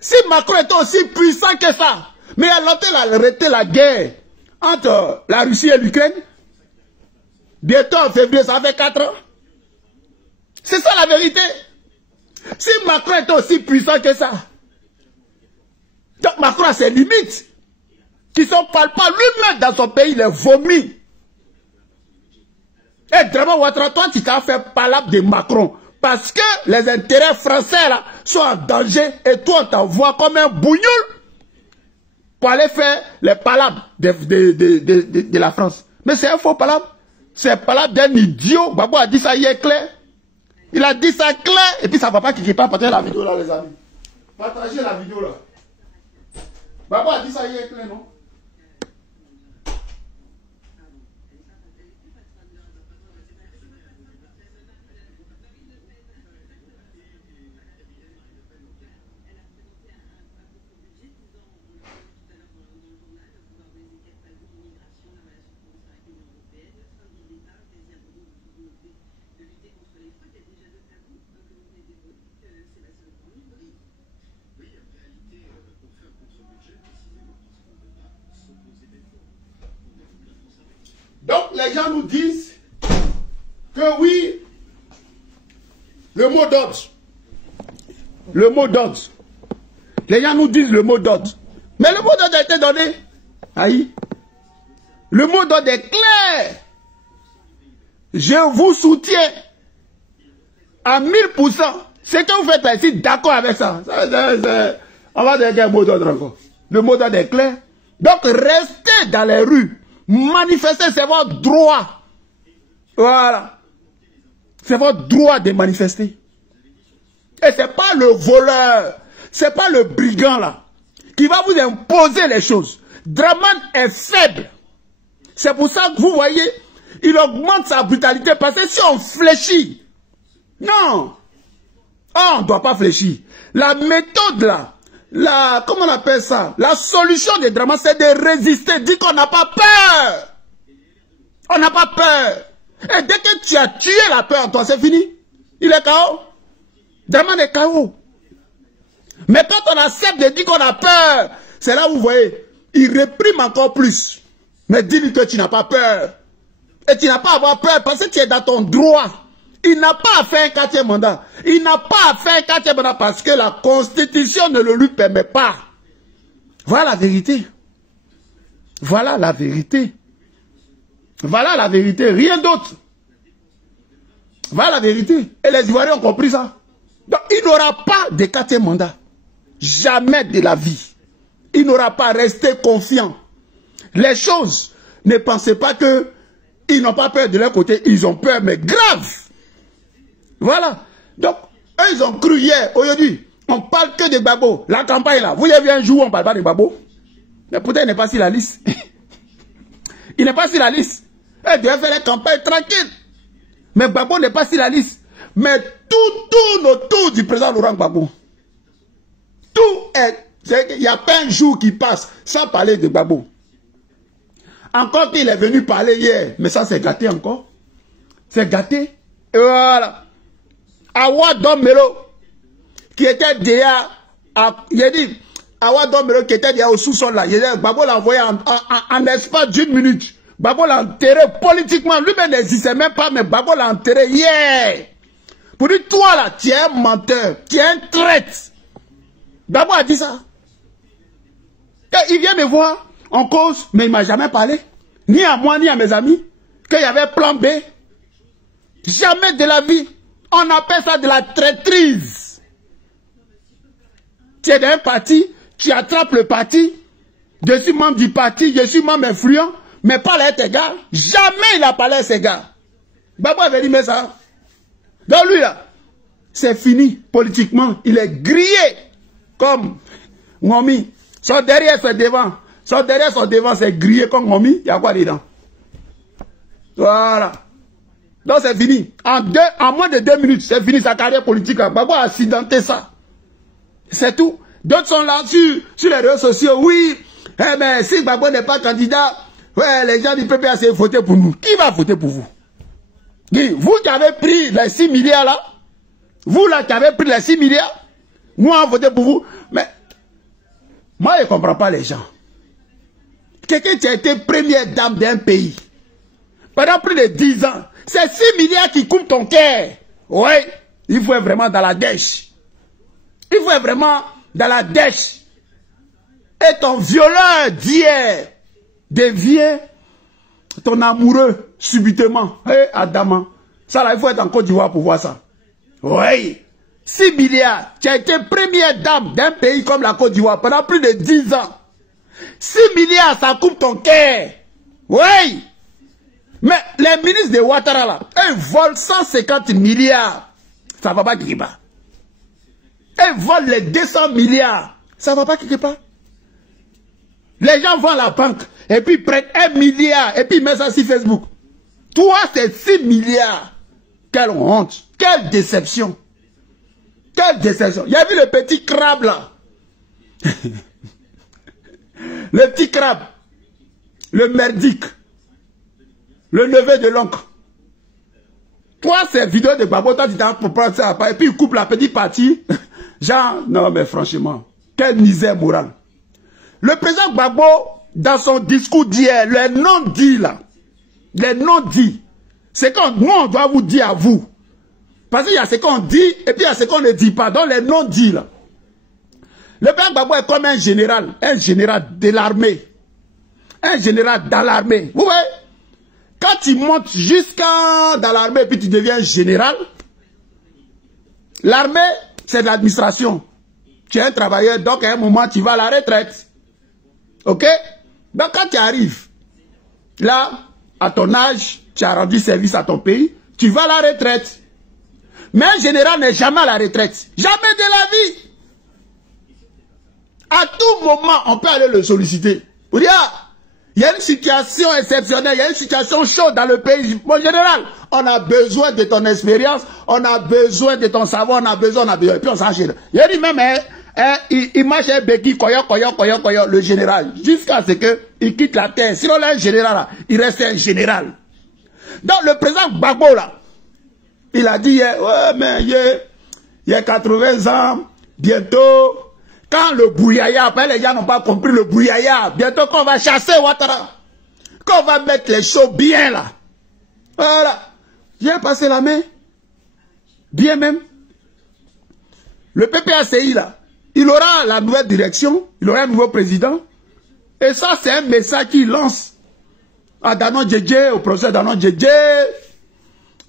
Si Macron était aussi puissant que ça, mais elle a arrêté la guerre entre la Russie et l'Ukraine. Bientôt en février, ça fait 4 ans. C'est ça la vérité. Si Macron était aussi puissant que ça, donc Macron a ses limites qui sont palpables. Lui-même dans son pays, il est vomi. Et Dramane Ouattara, toi, tu t'as fait palabre de Macron. Parce que les intérêts français là sont en danger et toi, on t'envoie comme un bougnoul pour aller faire les palabres de la France. Mais c'est un faux palabre. C'est un palabre d'un idiot. Gbagbo a dit ça hier clair. Il a dit ça clair. Et puis ça ne va pas quelque part. Partagez la vidéo là, les amis. Partagez la vidéo là. Gbagbo a dit ça hier clair, non? gens nous disent que oui, le mot d'ordre. Le mot d'ordre. Les gens nous disent le mot d'ordre. Mais le mot d'ordre a été donné. Aïe. Le mot d'ordre est clair. Je vous soutiens à 1000%. Ce que vous faites là, ici, d'accord avec ça. On va dire quel mot d'ordre encore. Le mot d'ordre est clair. Donc, restez dans les rues. Manifester, c'est votre droit. Voilà. C'est votre droit de manifester. Et c'est pas le voleur, c'est pas le brigand là, qui va vous imposer les choses. Draman est faible. C'est pour ça que vous voyez, il augmente sa brutalité. Parce que si on fléchit, non, on ne doit pas fléchir. La méthode là, comment on appelle ça? La solution de Draman, c'est de résister. Dit qu'on n'a pas peur. On n'a pas peur. Et dès que tu as tué la peur en toi, c'est fini. Il est KO. Draman est KO. Mais quand on accepte de dire qu'on a peur, c'est là où vous voyez, il réprime encore plus. Mais dis-lui que tu n'as pas peur. Et tu n'as pas à avoir peur parce que tu es dans ton droit. Il n'a pas à faire un 4e mandat. Il n'a pas à faire un 4e mandat parce que la Constitution ne le lui permet pas. Voilà la vérité. Voilà la vérité. Voilà la vérité. Rien d'autre. Voilà la vérité. Et les Ivoiriens ont compris ça. Donc il n'aura pas de 4e mandat. Jamais de la vie. Il n'aura pas resté confiant. Les choses, ne pensez pas que ils n'ont pas peur de leur côté. Ils ont peur, mais grave. Voilà. Donc, eux, ils ont cru hier, aujourd'hui. On parle que de Gbagbo. La campagne là. Vous avez vu un jour où on ne parle pas de Gbagbo? Mais pourtant, il n'est pas sur la liste. Il n'est pas sur la liste. Ils devaient faire la campagne tranquille. Mais Gbagbo n'est pas sur la liste. Mais tout tourne autour du président Laurent Gbagbo. Tout est... Il n'y a pas un jour qui passe sans parler de Gbagbo. Encore qu'il est venu parler hier. Mais ça, c'est gâté encore. C'est gâté. Et voilà. Awa Domelo, qui était déjà... Il a dit... Awa Domelo, qui était déjà au sous-sol là. Gbagbo l'a envoyé en espace d'1 minute. Gbagbo l'a enterré politiquement. Lui-même n'existait même pas, mais Gbagbo l'a enterré hier. Pour dire, toi là, tu es un menteur. Tu es un traître. Gbagbo a dit ça. Et il vient me voir en cause, mais il ne m'a jamais parlé. Ni à moi, ni à mes amis. Qu'il y avait plan B. Jamais de la vie. On appelle ça de la traîtrise. Tu es dans un parti, tu attrapes le parti. Je suis membre du parti, je suis membre influent, mais pas à tes gars. Jamais il a parlé à ses gars. Gbagbo avait dit, mais ça. Donc lui là, c'est fini politiquement. Il est grillé comme Ngomi. Son derrière, son devant. Son derrière, son devant, c'est grillé comme Ngomi. Il y a quoi dedans? Voilà. Donc c'est fini. En moins de 2 minutes, c'est fini sa carrière politique. Gbagbo a accidenté ça. C'est tout. D'autres sont là sur les réseaux sociaux. Oui, eh ben, si Gbagbo n'est pas candidat, ouais, les gens du PPA, c'est voter pour nous. Qui va voter pour vous? Vous qui avez pris les 6 milliards là, vous là qui avez pris les 6 milliards, moi on voté pour vous. Mais moi je ne comprends pas les gens. Quelqu'un qui a été première dame d'un pays pendant plus de 10 ans, c'est 6 milliards qui coupent ton cœur. Oui, il faut être vraiment dans la dèche. Il faut être vraiment dans la dèche. Et ton violeur d'hier devient ton amoureux subitement. Hé, Adama. Ça là, il faut être en Côte d'Ivoire pour voir ça. Oui. 6 milliards. Tu as été première dame d'un pays comme la Côte d'Ivoire pendant plus de 10 ans. 6 milliards, ça coupe ton cœur. Oui. Mais les ministres de Ouattara là, ils volent 150 milliards. Ça ne va pas quelque part. Ils volent les 200 milliards. Ça ne va pas quelque part. Les gens vont à la banque et puis prennent 1 milliard et puis mettent ça sur Facebook. Toi, c'est 6 milliards. Quelle honte. Quelle déception. Quelle déception. Il y a vu le petit crabe là. Le petit crabe. Le merdique. Le neveu de l'oncle. Toi, c'est vidéo de Gbagbo, toi, tu t'as pour prendre ça. Et puis il coupe la petite partie. Genre, non mais franchement, quelle misère morale. Le président Gbagbo, dans son discours d'hier, le non dit là, Les non-dits. C'est quand nous, on doit vous dire à vous. Parce qu'il y a ce qu'on dit, et puis il y a ce qu'on ne dit pas. Donc les non-dits, là. Le père Gbagbo est comme un général de l'armée. Un général dans l'armée. Vous voyez? Quand tu montes jusqu'à dans l'armée, puis tu deviens général, l'armée, c'est de l'administration. Tu es un travailleur, donc à un moment, tu vas à la retraite. Ok? Donc quand tu arrives, là, à ton âge, tu as rendu service à ton pays, tu vas à la retraite. Mais un général n'est jamais à la retraite. Jamais de la vie. À tout moment, on peut aller le solliciter. Vous dire, il y a une situation exceptionnelle, il y a une situation chaude dans le pays. Mon général, on a besoin de ton expérience, on a besoin de ton savoir, on a besoin. Et puis on s'enchaîne. Il a dit même, il marche un béquille, koyo, le général, jusqu'à ce qu'il quitte la terre. Sinon, là, un général, là, il reste un général. Donc, le président Gbagbo, là, il a dit, ouais, mais il y a 80 ans, bientôt, quand le bouyaya, après les gens n'ont pas compris le bouyaya, bientôt qu'on va chasser Ouattara, qu'on va mettre les choses bien là. Voilà. J'ai passé la main. Bien même. Le PPACI là, il aura la nouvelle direction, il aura un nouveau président. Et ça, c'est un message qu'il lance à Danon Djedje, au professeur Danon Djedje,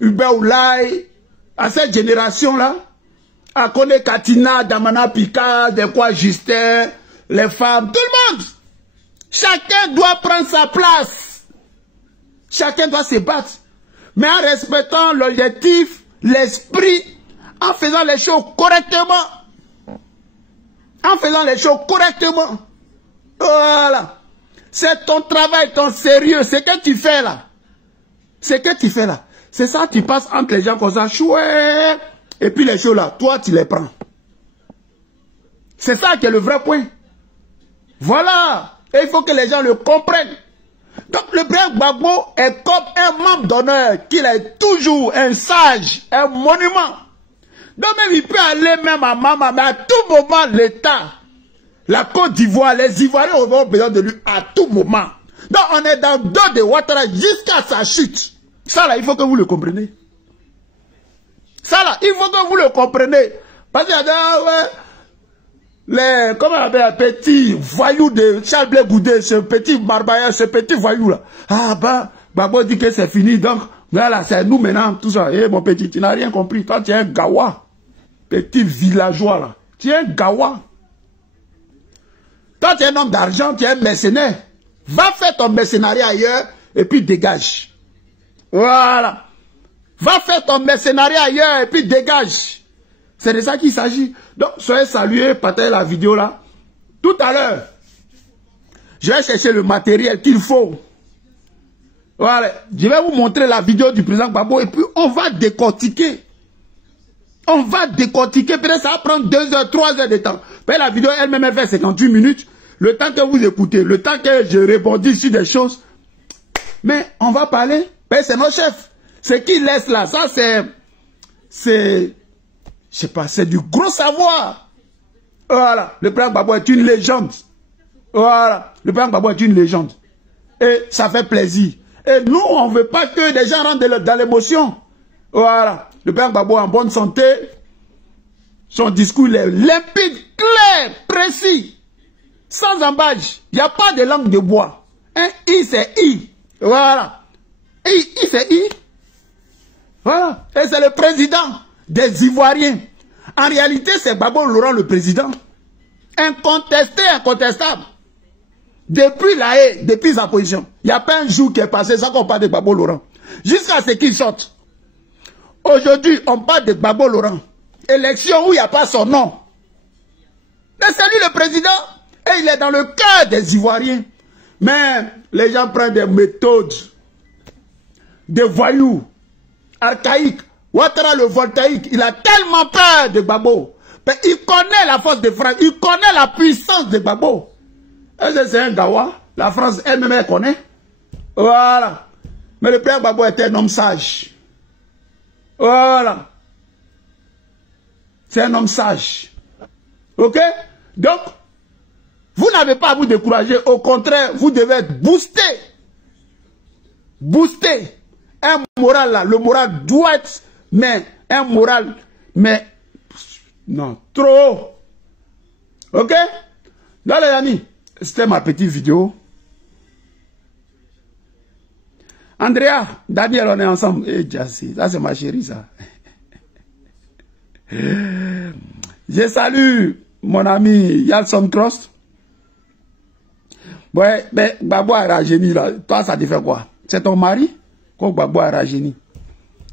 Hubert Oulay, à cette génération-là, à Kone Katina, Damana Pika, des quoi Justin, les femmes, tout le monde. Chacun doit prendre sa place. Chacun doit se battre. Mais en respectant l'objectif, l'esprit, en faisant les choses correctement. En faisant les choses correctement. Voilà. C'est ton travail, ton sérieux, ce que tu fais là. Ce que tu fais là. C'est ça, tu passes entre les gens comme ça, chouette. Et puis les choses là, toi tu les prends. C'est ça qui est le vrai point. Voilà. Et il faut que les gens le comprennent. Donc le père Gbagbo est comme un membre d'honneur, qu'il est toujours un sage, un monument. Donc même il peut aller même à Mama, mais à tout moment l'État, la Côte d'Ivoire, les Ivoiriens auront besoin de lui à tout moment. Donc on est dans le dos de Ouattara jusqu'à sa chute. Ça là, il faut que vous le compreniez. Ça là, il faut que vous le compreniez. Parce qu'il y a les, comment on appelle, petits voyous de Charles Blé Goudé, ce petit Marbaïa, ce petit voyou là. Ah ben, Gbagbo dit que c'est fini, donc, voilà, c'est nous maintenant, tout ça. Eh mon petit, tu n'as rien compris. Toi, tu es un gawa. Petit villageois là. Tu es un gawa. Toi, tu es un homme d'argent, tu es un mercenaire. Va faire ton mercenariat ailleurs, et puis dégage. Voilà. Va faire ton mercenariat ailleurs, et puis dégage. C'est de ça qu'il s'agit. Donc, soyez salués, partagez la vidéo là. Tout à l'heure, je vais chercher le matériel qu'il faut. Voilà. Je vais vous montrer la vidéo du président Gbagbo et puis on va décortiquer. On va décortiquer. Peut-être ça va prendre 2 heures, 3 heures de temps. Mais la vidéo elle-même elle fait 58 minutes. Le temps que vous écoutez, le temps que je répondis sur des choses. Mais on va parler. C'est nos chefs. Ce qu'ils laissent là, ça c'est... Je sais pas, c'est du gros savoir. Voilà. Le président Gbagbo est une légende. Voilà. Le président Gbagbo est une légende. Et ça fait plaisir. Et nous, on ne veut pas que les gens rentrent dans l'émotion. Voilà. Le président Gbagbo est en bonne santé. Son discours est limpide, clair, précis. Sans embâche. Il n'y a pas de langue de bois. Un I, c'est I. Voilà. I c'est I. Voilà. Et c'est le président des Ivoiriens. En réalité, c'est Gbagbo Laurent le président. Incontesté, incontestable. Depuis la haie, depuis sa position. Il n'y a pas un jour qui est passé sans qu'on parle de Gbagbo Laurent. Jusqu'à ce qu'il sorte. Aujourd'hui, on parle de Gbagbo Laurent. Élection où il n'y a pas son nom. Mais c'est lui le président. Et il est dans le cœur des Ivoiriens. Mais les gens prennent des méthodes, des voyous, archaïques. Ouattara le voltaïque, il a tellement peur de Gbagbo. Mais il connaît la force de France, il connaît la puissance de Gbagbo. C'est un gawa, la France elle-même elle connaît. Voilà. Mais le père Gbagbo était un homme sage. Voilà. C'est un homme sage. Ok? Donc, vous n'avez pas à vous décourager. Au contraire, vous devez être boosté. booster un moral là. Le moral doit être, mais un moral, mais non, trop haut. Ok? Là les amis, c'était ma petite vidéo. Andrea, Daniel, on est ensemble. Eh, Jassi, ça c'est ma chérie ça. Je salue mon ami Yalson Cross. Ouais, mais Gbagbo a rajeuni là. Toi, ça te fait quoi? C'est ton mari? Quand Gbagbo a rajeuni.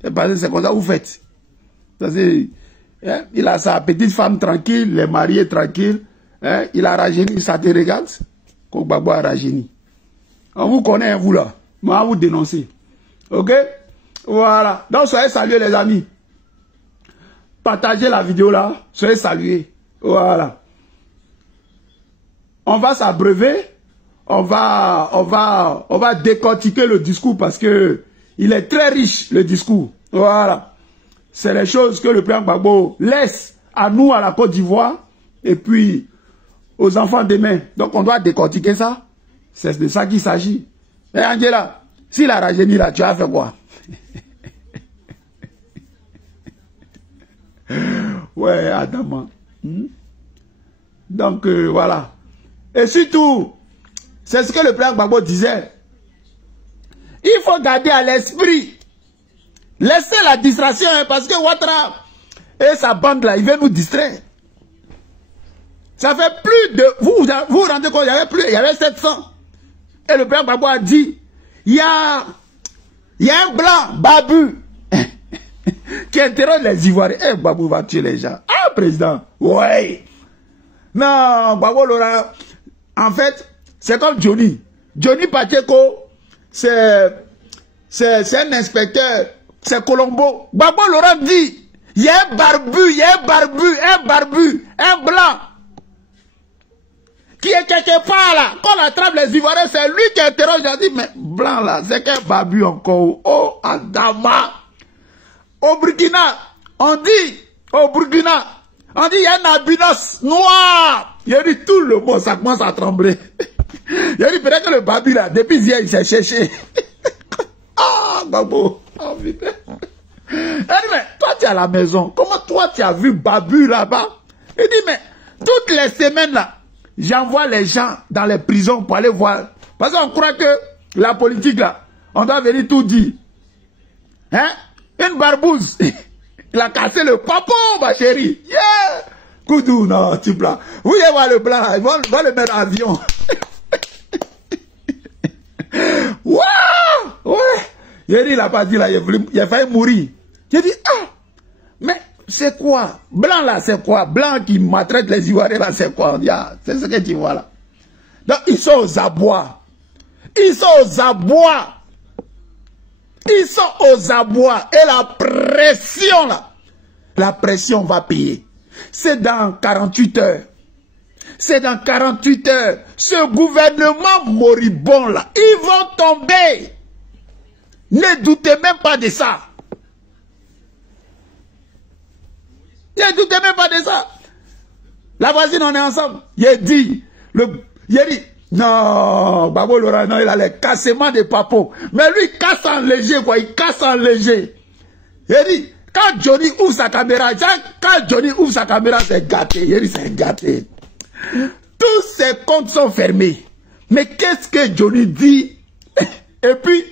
C'est parce que c'est comme ça que vous faites. Hein? Il a sa petite femme tranquille, les mariés tranquilles. Hein? Il a rajeuni, ça te regarde? Quand Gbagbo a rajeuni. On vous connaît, vous là. Moi, vous dénoncez. Ok? Voilà. Donc, soyez salués, les amis. Partagez la vidéo là. Soyez salués. Voilà. On va s'abreuver. On va décortiquer le discours parce que il est très riche, le discours. Voilà. C'est les choses que le président Gbagbo laisse à nous, à la Côte d'Ivoire, et puis aux enfants demain. Donc, on doit décortiquer ça. C'est de ça qu'il s'agit. Et Angela, si la rajeuni là, tu as fait quoi? Ouais, Adama. Donc, voilà. Et surtout, c'est ce que le président Gbagbo disait. Il faut garder à l'esprit. Laissez la distraction, hein, parce que Ouattara et sa bande là, ils veulent nous distraire. Ça fait plus de... Vous vous rendez compte, il y avait 700. Et le président Gbagbo a dit, il y a un blanc, Babu, qui interroge les Ivoiriens. Eh, Gbagbo va tuer les gens. Ah, président, ouais. Non, Gbagbo Laurent, en fait, c'est comme Johnny. Johnny Pacheco, c'est un inspecteur, c'est Colombo. Gbagbo Laurent dit, il y a un barbu, un blanc, qui est quelque part là. Quand on attrape les Ivoiriens, c'est lui qui interroge. Il a dit, mais blanc là, c'est qu'un barbu encore. Oh, Adama. Au Burkina, on dit, il y a un albinos noir. Il a dit tout le monde, ça commence à trembler. Il a dit peut-être que le barbu là, depuis hier, il s'est cherché. Ah, Gbagbo. Oh, putain. Il dit, mais toi, tu es à la maison. Comment toi, tu as vu Babu là-bas? Il dit, mais toutes les semaines là, j'envoie les gens dans les prisons pour aller voir. Parce qu'on croit que la politique là, on doit venir tout dire. Hein? Une barbouze. Il a cassé le papo, ma chérie. Yeah! Koudou, non, tu blanc. Vous voyez voir le blanc, ils vont le mettre en avion. Waouh! Ouais! Il n'a pas dit là, il a failli mourir. J'ai dit, ah! Mais c'est quoi? Blanc là, c'est quoi? Blanc qui maltraite les Ivoiriens là, c'est quoi? C'est ce que tu vois là. Donc, ils sont aux abois. Ils sont aux abois. Ils sont aux abois. Et la pression là, la pression va payer. C'est dans 48 heures. C'est dans 48 heures. Ce gouvernement moribond là, ils vont tomber. Ne doutez même pas de ça. Ne doutez même pas de ça. La voisine, on est ensemble. Il a dit, non, Gbagbo Laurent, non, il a les cassements de papos. Mais lui, il casse en léger, quoi. Il casse en léger. Il a dit, quand Johnny ouvre sa caméra, c'est gâté. Il a dit, c'est gâté. Tous ses comptes sont fermés. Mais qu'est-ce que Johnny dit? Et puis,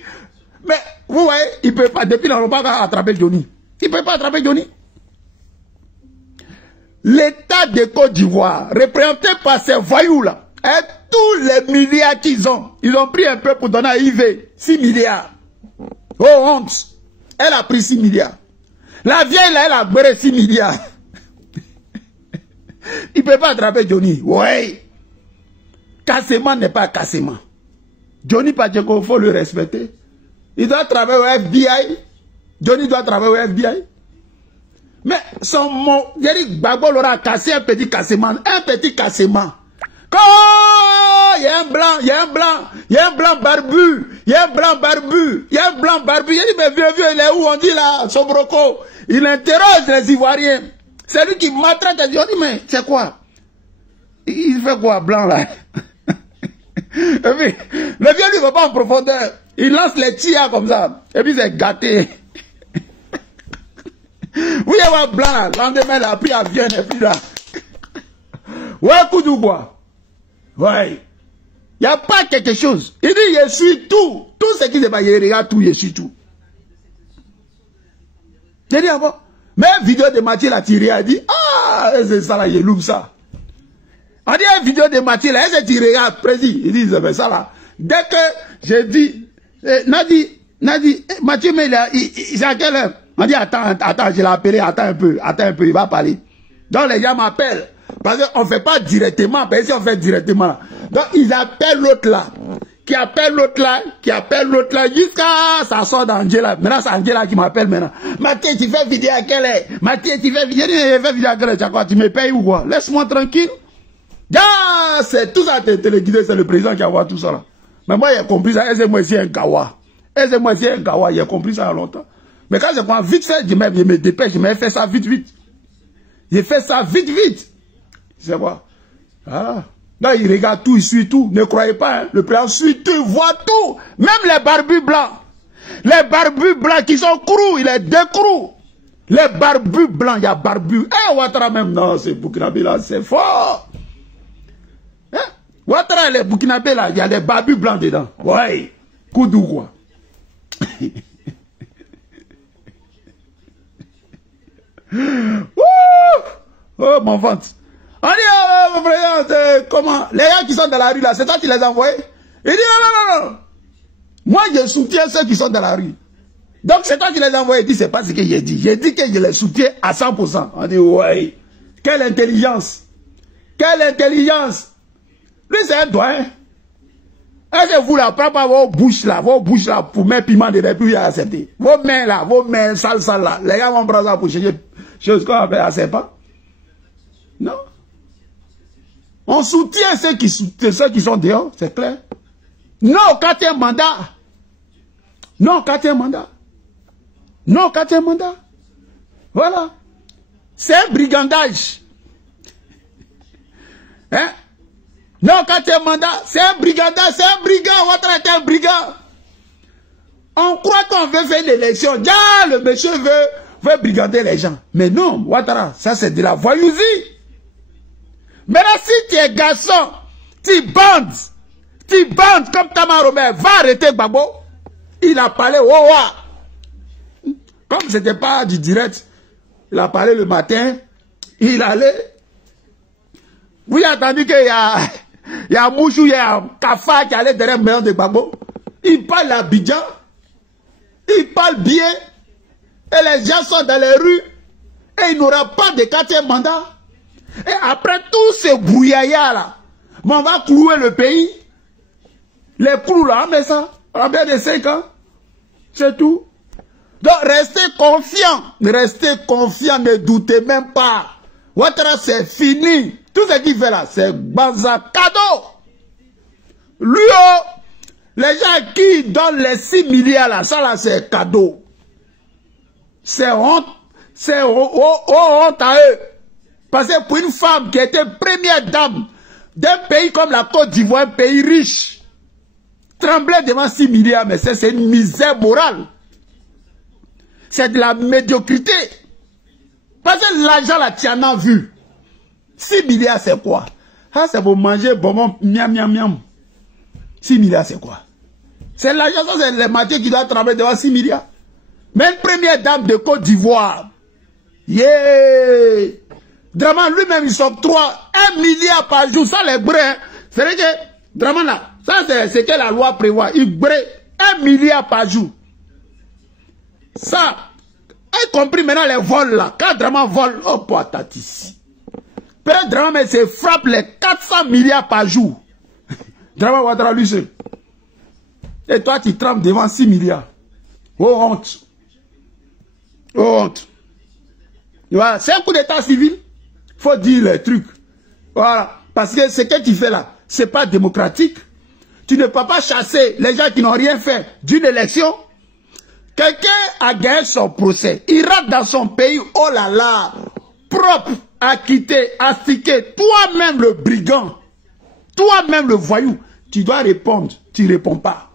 mais, vous voyez, il ne peut pas, depuis là, on ne peut pas attraper Johnny. Il ne peut pas attraper Johnny. L'État de Côte d'Ivoire, représenté par ces voyous-là, et tous les milliards qu'ils ont pris un peu pour donner à IV, 6 milliards. Oh, honte. Elle a pris 6 milliards. La vieille, là, elle a beurré 6 milliards. Il ne peut pas attraper Johnny. Oui. Cassement n'est pas cassement. Johnny Pacheco, il faut le respecter. Il doit travailler au FBI. Johnny doit travailler au FBI. Mais son mot, Gbagbo l'aura cassé un petit cassement. Un petit cassement. Quand il y a un blanc, il y a un blanc, il y a un blanc barbu, il y a un blanc barbu, il y a un blanc barbu. Il dit, mais vieux, il est où? On dit là, Sobroko. Il interroge les Ivoiriens. C'est lui qui maltraite les Ivoiriens. Mais c'est quoi? Il fait quoi, blanc là? Et puis, le vieux lui ne va pas en profondeur. Il lance les tirs comme ça. Et puis c'est gâté. Oui, il y a un blanc là. Lendemain, il a pris avion et puis là. Ouais, Koudou quoi. Ouais. Il n'y a pas quelque chose. Il dit, je suis tout. Tout ce qui se passe, il regarde tout, je suis tout. J'ai dit avant. Mais vidéo de Mathieu l'a tiré, elle dit, ah, c'est ça là, je loupe ça. On dit une vidéo de Mathieu là, elle s'est tirée, précis. Il dit, c'est ça là. Dès que j'ai dit, Nadi, Mathieu, mais il à quelle heure? On dit, attends, je l'ai appelé, attends un peu, il va parler. Donc les gens m'appellent. Parce qu'on ne fait pas directement, parce que si on fait directement là. Donc ils appellent l'autre là. Qui appelle l'autre là, jusqu'à ça sort d'Angela. Maintenant c'est Angela qui m'appelle maintenant. Mathieu, tu fais vidéo à quelle heure? Mathieu, tu fais vidéo à quelle heure? Tu me payes ou quoi? Laisse-moi tranquille. Ah, c'est tout ça, téléguidé, c'est le président qui a vu tout ça là. Mais moi j'ai compris ça, et moi c'est un kawa. J'ai compris ça il y a longtemps. Mais quand je prends vite fait, je me dépêche, je me fais ça vite. J'ai fait ça vite. C'est quoi? Voilà. Là, il regarde tout, il suit tout. Ne croyez pas, hein? Le président suit tout, il voit tout. Même les barbus blancs. Les barbus blancs qui sont crous, il est décrous. Les barbus blancs, il y a barbus. Eh, Ouattara même, non, c'est Burkinabé là, c'est fort. Hein? Ouattara, les Burkinabé là, il y a des barbus blancs dedans. Ouais. Koudou quoi. Oh, mon ventre. On dit, comment? Les gars qui sont dans la rue là, c'est toi qui les as envoyés? Il dit, non. Moi, je soutiens ceux qui sont dans la rue. Donc, c'est toi qui les as envoyés. Il dit, c'est pas ce que j'ai dit. J'ai dit que je les soutiens à 100%. On dit, ouais. Quelle intelligence. Lui, c'est un doigt, hein. Est-ce que vous là, prenez pas vos bouches là, pour mettre piment dedans, puis accepter. Vos mains sales là. Les gars vont prendre ça pour changer chose qu'on appelle assez pas. Non. On soutient ceux qui sont dehors, c'est clair. Non au quatrième mandat. Voilà. C'est un brigandage. Hein? Non au quatrième mandat, c'est un brigandage, c'est un brigand. Ouattara est un brigand. On croit qu'on veut faire l'élection. Ah, le monsieur veut brigander les gens. Mais non, Ouattara, ça c'est de la voyousie. Maintenant, si tu es garçon, tu bandes comme Tama Robert, va arrêter Gbagbo. Il a parlé, comme ce n'était pas du direct, il a parlé le matin, il allait. Oui, attendu qu'il y a Mouchou, il y a Kafa qui allait derrière le maison de Gbagbo. Il parle à Abidjan, il parle bien, et les gens sont dans les rues, et il n'aura pas de quatrième mandat. Et après tout ce brouillard là, on va clouer le pays. Les clous là, mais ça, on a bien de 5 ans. C'est tout. Donc restez confiants, ne doutez même pas. Ouattara c'est fini. Tout ce qu'il fait là, c'est Banza cadeau. Lui, les gens qui donnent les 6 milliards là, ça là c'est cadeau. C'est honte à eux. Parce que pour une femme qui était première dame d'un pays comme la Côte d'Ivoire, un pays riche, trembler devant 6 milliards, mais c'est une misère morale. C'est de la médiocrité. Parce que l'argent là, tu en as vu. 6 milliards, c'est quoi? Ah, c'est pour manger bonbon, miam. 6 milliards, c'est quoi? C'est l'argent, c'est les Mathieu qui doivent trembler devant 6 milliards. Même première dame de Côte d'Ivoire. Yeah! Draman lui-même, il s'octroie 1 milliard par jour, ça les brés. C'est vrai que, Draman là, ça c'est ce que la loi prévoit. Il bré 1 milliard par jour. Ça, y compris maintenant les vols là. Quand Draman vole, oh, patati. Peut-être Draman se frappe les 400 milliards par jour. Draman Ouattara lui seul. Et toi, tu trembles devant 6 milliards. Oh honte. Voilà, c'est un coup d'état civil. Faut dire les trucs. Voilà. Parce que ce que tu fais là, c'est pas démocratique. Tu ne peux pas chasser les gens qui n'ont rien fait d'une élection. Quelqu'un a gagné son procès. Il rentre dans son pays, oh là là, propre, acquitté, astiqué. Toi-même le brigand, toi-même le voyou, tu dois répondre. Tu ne réponds pas.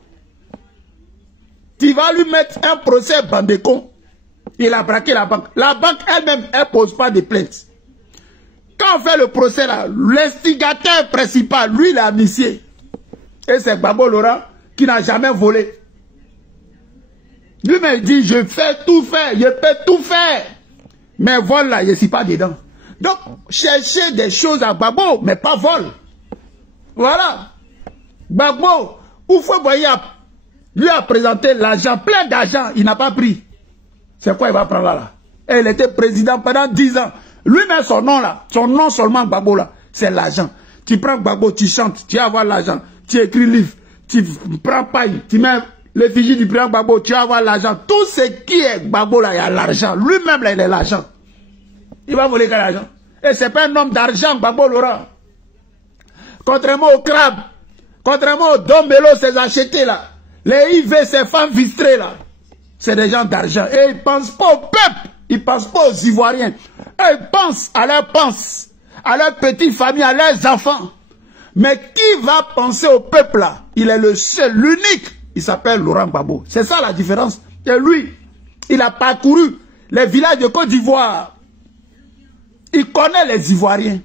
Tu vas lui mettre un procès bandécon. Il a braqué la banque. La banque elle-même, elle ne pose pas de plainte. Quand on fait le procès là, l'instigateur principal, lui, il a initié. Et c'est Gbagbo Laurent qui n'a jamais volé. Lui-même dit, je fais tout faire, je peux tout faire. Mais vol là, je ne suis pas dedans. Donc, cherchez des choses à Gbagbo, mais pas vol. Voilà. Gbagbo, Houphouët-Boigny lui a présenté l'argent, plein d'argent, il n'a pas pris. C'est quoi il va prendre là? Et il était président pendant 10 ans. Lui-même, son nom là, son nom seulement Gbagbo là, c'est l'argent. Tu prends Gbagbo, tu chantes, tu vas avoir l'argent. Tu écris livre, tu prends paille, tu mets l'effigie du président Gbagbo, tu vas avoir l'argent. Tout ce qui est Gbagbo là, il y a l'argent. Lui-même là, il a l'argent. Il va voler quel argent? Et c'est pas un homme d'argent, Gbagbo Laurent. Contrairement au crabe, contrairement au Dombelo, ces achetés là, les IV, ces femmes vistrées là, c'est des gens d'argent. Et ils ne pensent pas au peuple, ils ne pensent pas aux Ivoiriens. Et ils pensent à leurs petites familles, à leurs enfants. Mais qui va penser au peuple là? Il est le seul, l'unique. Il s'appelle Laurent Gbagbo. C'est ça la différence. Et lui, il a parcouru les villages de Côte d'Ivoire. Il connaît les Ivoiriens.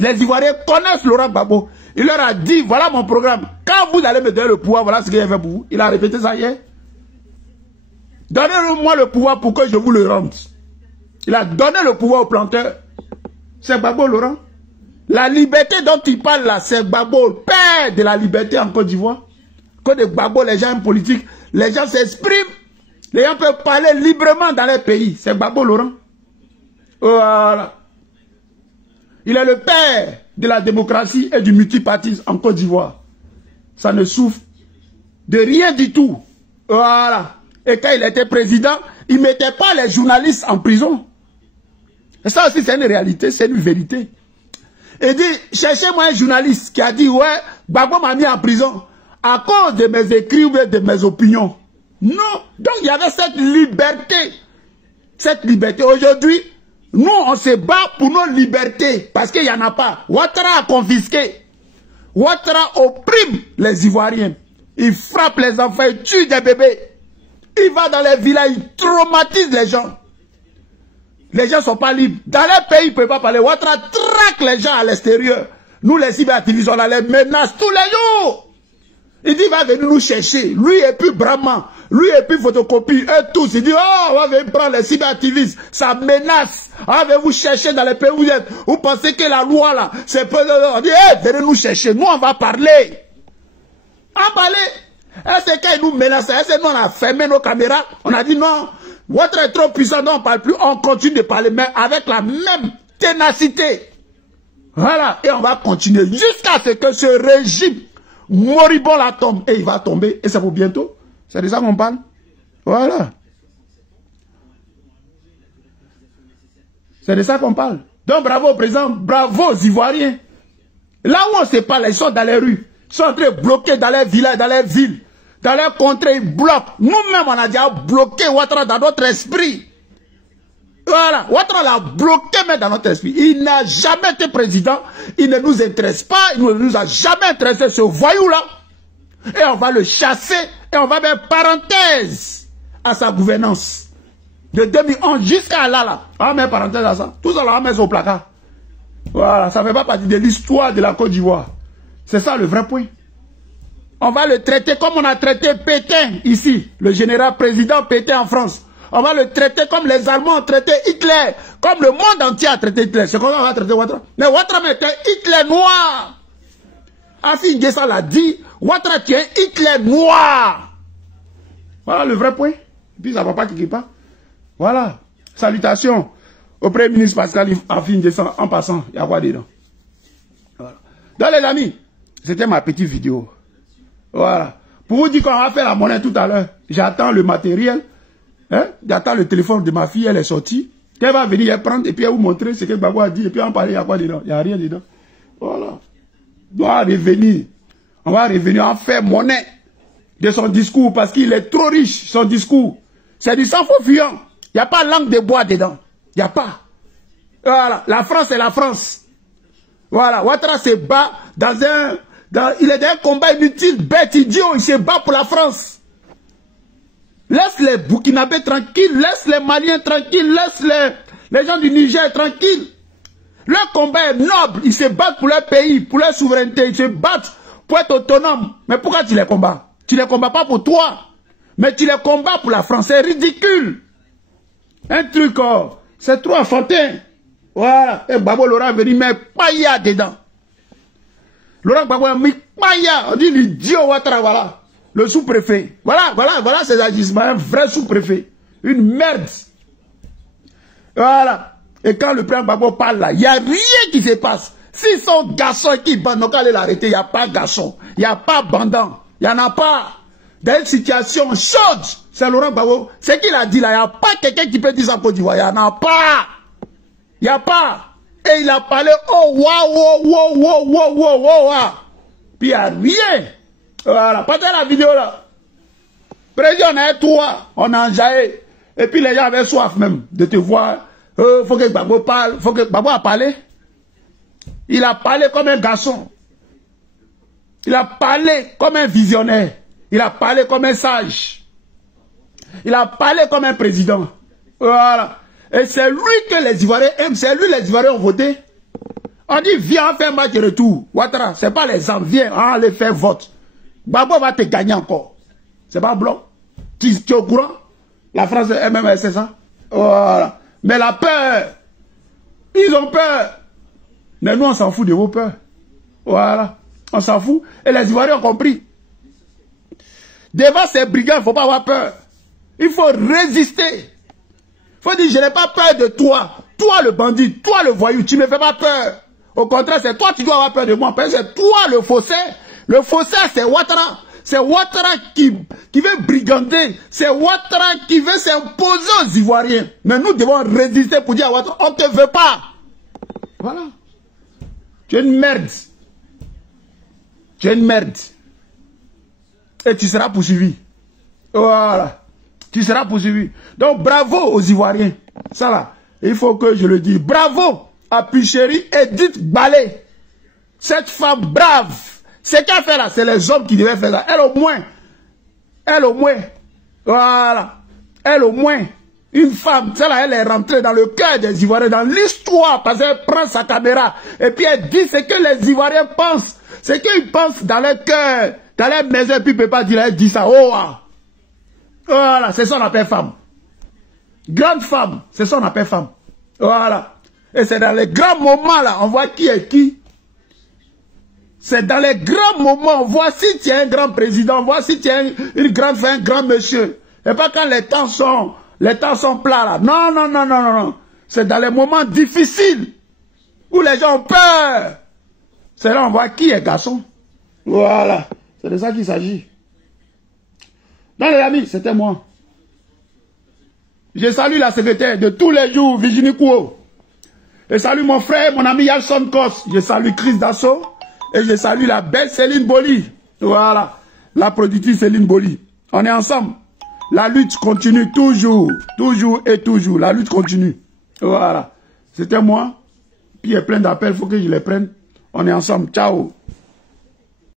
Les Ivoiriens connaissent Laurent Gbagbo. Il leur a dit, voilà mon programme. Quand vous allez me donner le pouvoir, voilà ce qu'il a fait pour vous. Il a répété ça hier. Donnez-moi le pouvoir pour que je vous le rende. Il a donné le pouvoir aux planteurs. C'est Gbagbo Laurent. La liberté dont il parle là, c'est Gbagbo, père de la liberté en Côte d'Ivoire. Côte de Gbagbo, les gens politiques, les gens s'expriment. Les gens peuvent parler librement dans leur pays. C'est Gbagbo Laurent. Voilà. Il est le père de la démocratie et du multipartisme en Côte d'Ivoire. Ça ne souffre de rien du tout. Voilà. Et quand il était président, il ne mettait pas les journalistes en prison. Et ça aussi, c'est une réalité, c'est une vérité. Il dit, cherchez-moi un journaliste qui a dit, ouais, Gbagbo m'a mis en prison à cause de mes écrits ou de mes opinions. Non. Donc, il y avait cette liberté. Cette liberté. Aujourd'hui, nous, on se bat pour nos libertés parce qu'il n'y en a pas. Ouattara a confisqué. Ouattara opprime les Ivoiriens. Il frappe les enfants, il tue des bébés. Il va dans les villages, il traumatise les gens. Les gens ne sont pas libres. Dans les pays, ils ne peuvent pas parler. Ouattara traque les gens à l'extérieur. Nous, les cyberactivistes, on a les menaces tous les jours. Il dit, il va venir nous chercher. Lui et puis Brahman. Lui et puis Photocopie. Eux tous. Il dit, oh, on va venir prendre les cyberactivistes. Ça menace. On va venir vous chercher dans les pays où vous êtes. Vous pensez que la loi là, c'est pas... On dit, hey, venez nous chercher. Nous, on va parler. On va parler. Et c'est quand ils nous menacent. Et c'est nous, on a fermé nos caméras. On a dit, non, Ouattara est trop puissant. Non, on ne parle plus. On continue de parler, mais avec la même ténacité. Voilà. Et on va continuer jusqu'à ce que ce régime moribond la tombe. Et il va tomber. Et c'est pour bientôt. C'est de ça qu'on parle. Voilà. C'est de ça qu'on parle. Donc bravo au président, bravo aux Ivoiriens. Là où on ne sait pas, ils sont dans les rues. Ils sont en train de bloquer dans les villages, dans les villes. Dans les contrées, ils bloquent. Nous-mêmes, on a déjà bloqué Ouattara dans notre esprit. Voilà. Ouattara l'a bloqué mais dans notre esprit. Il n'a jamais été président. Il ne nous intéresse pas. Il ne nous a jamais intéressé ce voyou-là. Et on va le chasser. Et on va mettre parenthèse à sa gouvernance. De 2011 jusqu'à là. On va mettre parenthèse à ça. Tout ça, on va mettre au placard. Voilà. Ça ne fait pas partie de l'histoire de la Côte d'Ivoire. C'est ça le vrai point. On va le traiter comme on a traité Pétain ici. Le général président Pétain en France. On va le traiter comme les Allemands ont traité Hitler. Comme le monde entier a traité Hitler. C'est comme on va traiter Ouattara. Mais Ouattara était Hitler noir. Afin N'Guessan l'a dit. Ouattara tu es Hitler noir. Voilà le vrai point. Et puis ça ne va pas quelque part. Voilà. Salutations au Premier ministre Pascal Afin N'Guessan. En passant, il y a quoi dedans? Voilà. Donc les amis, c'était ma petite vidéo. Voilà. Pour vous dire qu'on va faire la monnaie tout à l'heure. J'attends le matériel. Hein? J'attends le téléphone de ma fille, elle est sortie. Elle va venir, elle prendre et puis elle vous montrer ce que Gbagbo a dit. Et puis on parler, il y a quoi dedans? Il n'y a rien dedans. Voilà. On va revenir. On va revenir en faire monnaie de son discours parce qu'il est trop riche, son discours. C'est du sang faux fuyant. Il n'y a pas langue de bois dedans. Il n'y a pas. Voilà. La France est la France. Voilà. Ouattara se bat il est dans un combat inutile, bête, idiot. Il se bat pour la France. laisse les Burkinabés tranquilles, laisse les Maliens tranquilles, laisse les gens du Niger tranquilles. Leur combat est noble, ils se battent pour leur pays, pour leur souveraineté, ils se battent pour être autonomes. Mais pourquoi tu les combats? Tu les combats pas pour toi, mais tu les combats pour la France. C'est ridicule. Un truc, c'est trop enfantin. Voilà. Et Babo Laurent venu mettre Paya dedans. Laurent Gbagbo a mis Paya. On dit l'idiot Ouattara, voilà. Le sous-préfet. Voilà ses agissements. Un vrai sous-préfet. Une merde. Voilà. Et quand le président Gbagbo parle là, il n'y a rien qui se passe. S'ils sont garçons qui bandent, on allez l'arrêter. Il n'y a pas garçon. Il n'y a pas bandant. Il n'y en a pas. Dans une situation chaude, c'est Laurent Gbagbo. C'est qu'il a dit là, il n'y a pas quelqu'un qui peut dire ça en Côte d'Ivoire. Il n'y en a pas. Il n'y a pas. Et il a parlé, oh, wow. Puis il n'y a rien. Voilà, partez la vidéo là. Président, on est toi, on a enjaillé. Et puis les gens avaient soif même de te voir. Faut que Gbagbo parle. Faut que Gbagbo a parlé. Il a parlé comme un garçon. Il a parlé comme un visionnaire. Il a parlé comme un sage. Il a parlé comme un président. Voilà. Et c'est lui que les Ivoiriens aiment. C'est lui que les Ivoiriens ont voté. On dit, viens, on fait un match de retour. Ouattara, c'est pas les hommes. Viens, on les fait vote. Gbagbo va te gagner encore. C'est pas blanc. Tu es au courant? La France MMS, c'est ça? Voilà. Mais la peur. Ils ont peur. Mais nous, on s'en fout de vos peurs. Voilà. On s'en fout. Et les Ivoiriens ont compris. Devant ces brigands, il ne faut pas avoir peur. Il faut résister. Il faut dire, je n'ai pas peur de toi. Toi le bandit, toi le voyou, tu ne me fais pas peur. Au contraire, c'est toi qui dois avoir peur de moi. Parce que c'est toi le faussaire. Le faussaire, c'est Ouattara. C'est Ouattara qui veut brigander. C'est Ouattara qui veut s'imposer aux Ivoiriens. Mais nous devons résister pour dire à Ouattara, on ne te veut pas. Voilà. Tu es une merde. Tu es une merde. Et tu seras poursuivi. Voilà. Tu seras poursuivi. Donc, bravo aux Ivoiriens. Ça là, il faut que je le dise. Bravo à Picheri Edith Balé. Cette femme brave. Ce qu'elle fait là, c'est les hommes qui devaient faire ça. Elle au moins. Voilà. Elle au moins. Une femme, celle-là, elle est rentrée dans le cœur des Ivoiriens, dans l'histoire, parce qu'elle prend sa caméra. Et puis elle dit ce que les Ivoiriens pensent. Ce qu'ils pensent dans leur cœur, dans leur maison, et puis ils ne peuvent pas dire, elle dit ça. Oh, voilà, c'est ça qu'on appelle femme. Grande femme, c'est ça qu'on appelle femme. Voilà. Et c'est dans les grands moments là, on voit qui est qui. C'est dans les grands moments, on voit si tu es un grand président, on voit si tu es une grande femme, un grand monsieur. Et pas quand les temps sont plats là. Non. C'est dans les moments difficiles où les gens ont peur. C'est là on voit qui est garçon. Voilà. C'est de ça qu'il s'agit. Donc les amis, c'était moi. Je salue la secrétaire de tous les jours, Virginie Kouo. Je salue mon frère, mon ami Yalson Kos. Je salue Chris Dasso. Et je salue la belle Céline Boli. Voilà. La productrice Céline Boli. On est ensemble. La lutte continue toujours. Toujours et toujours. La lutte continue. Voilà. C'était moi. Puis il y a plein d'appels. Il faut que je les prenne. On est ensemble. Ciao.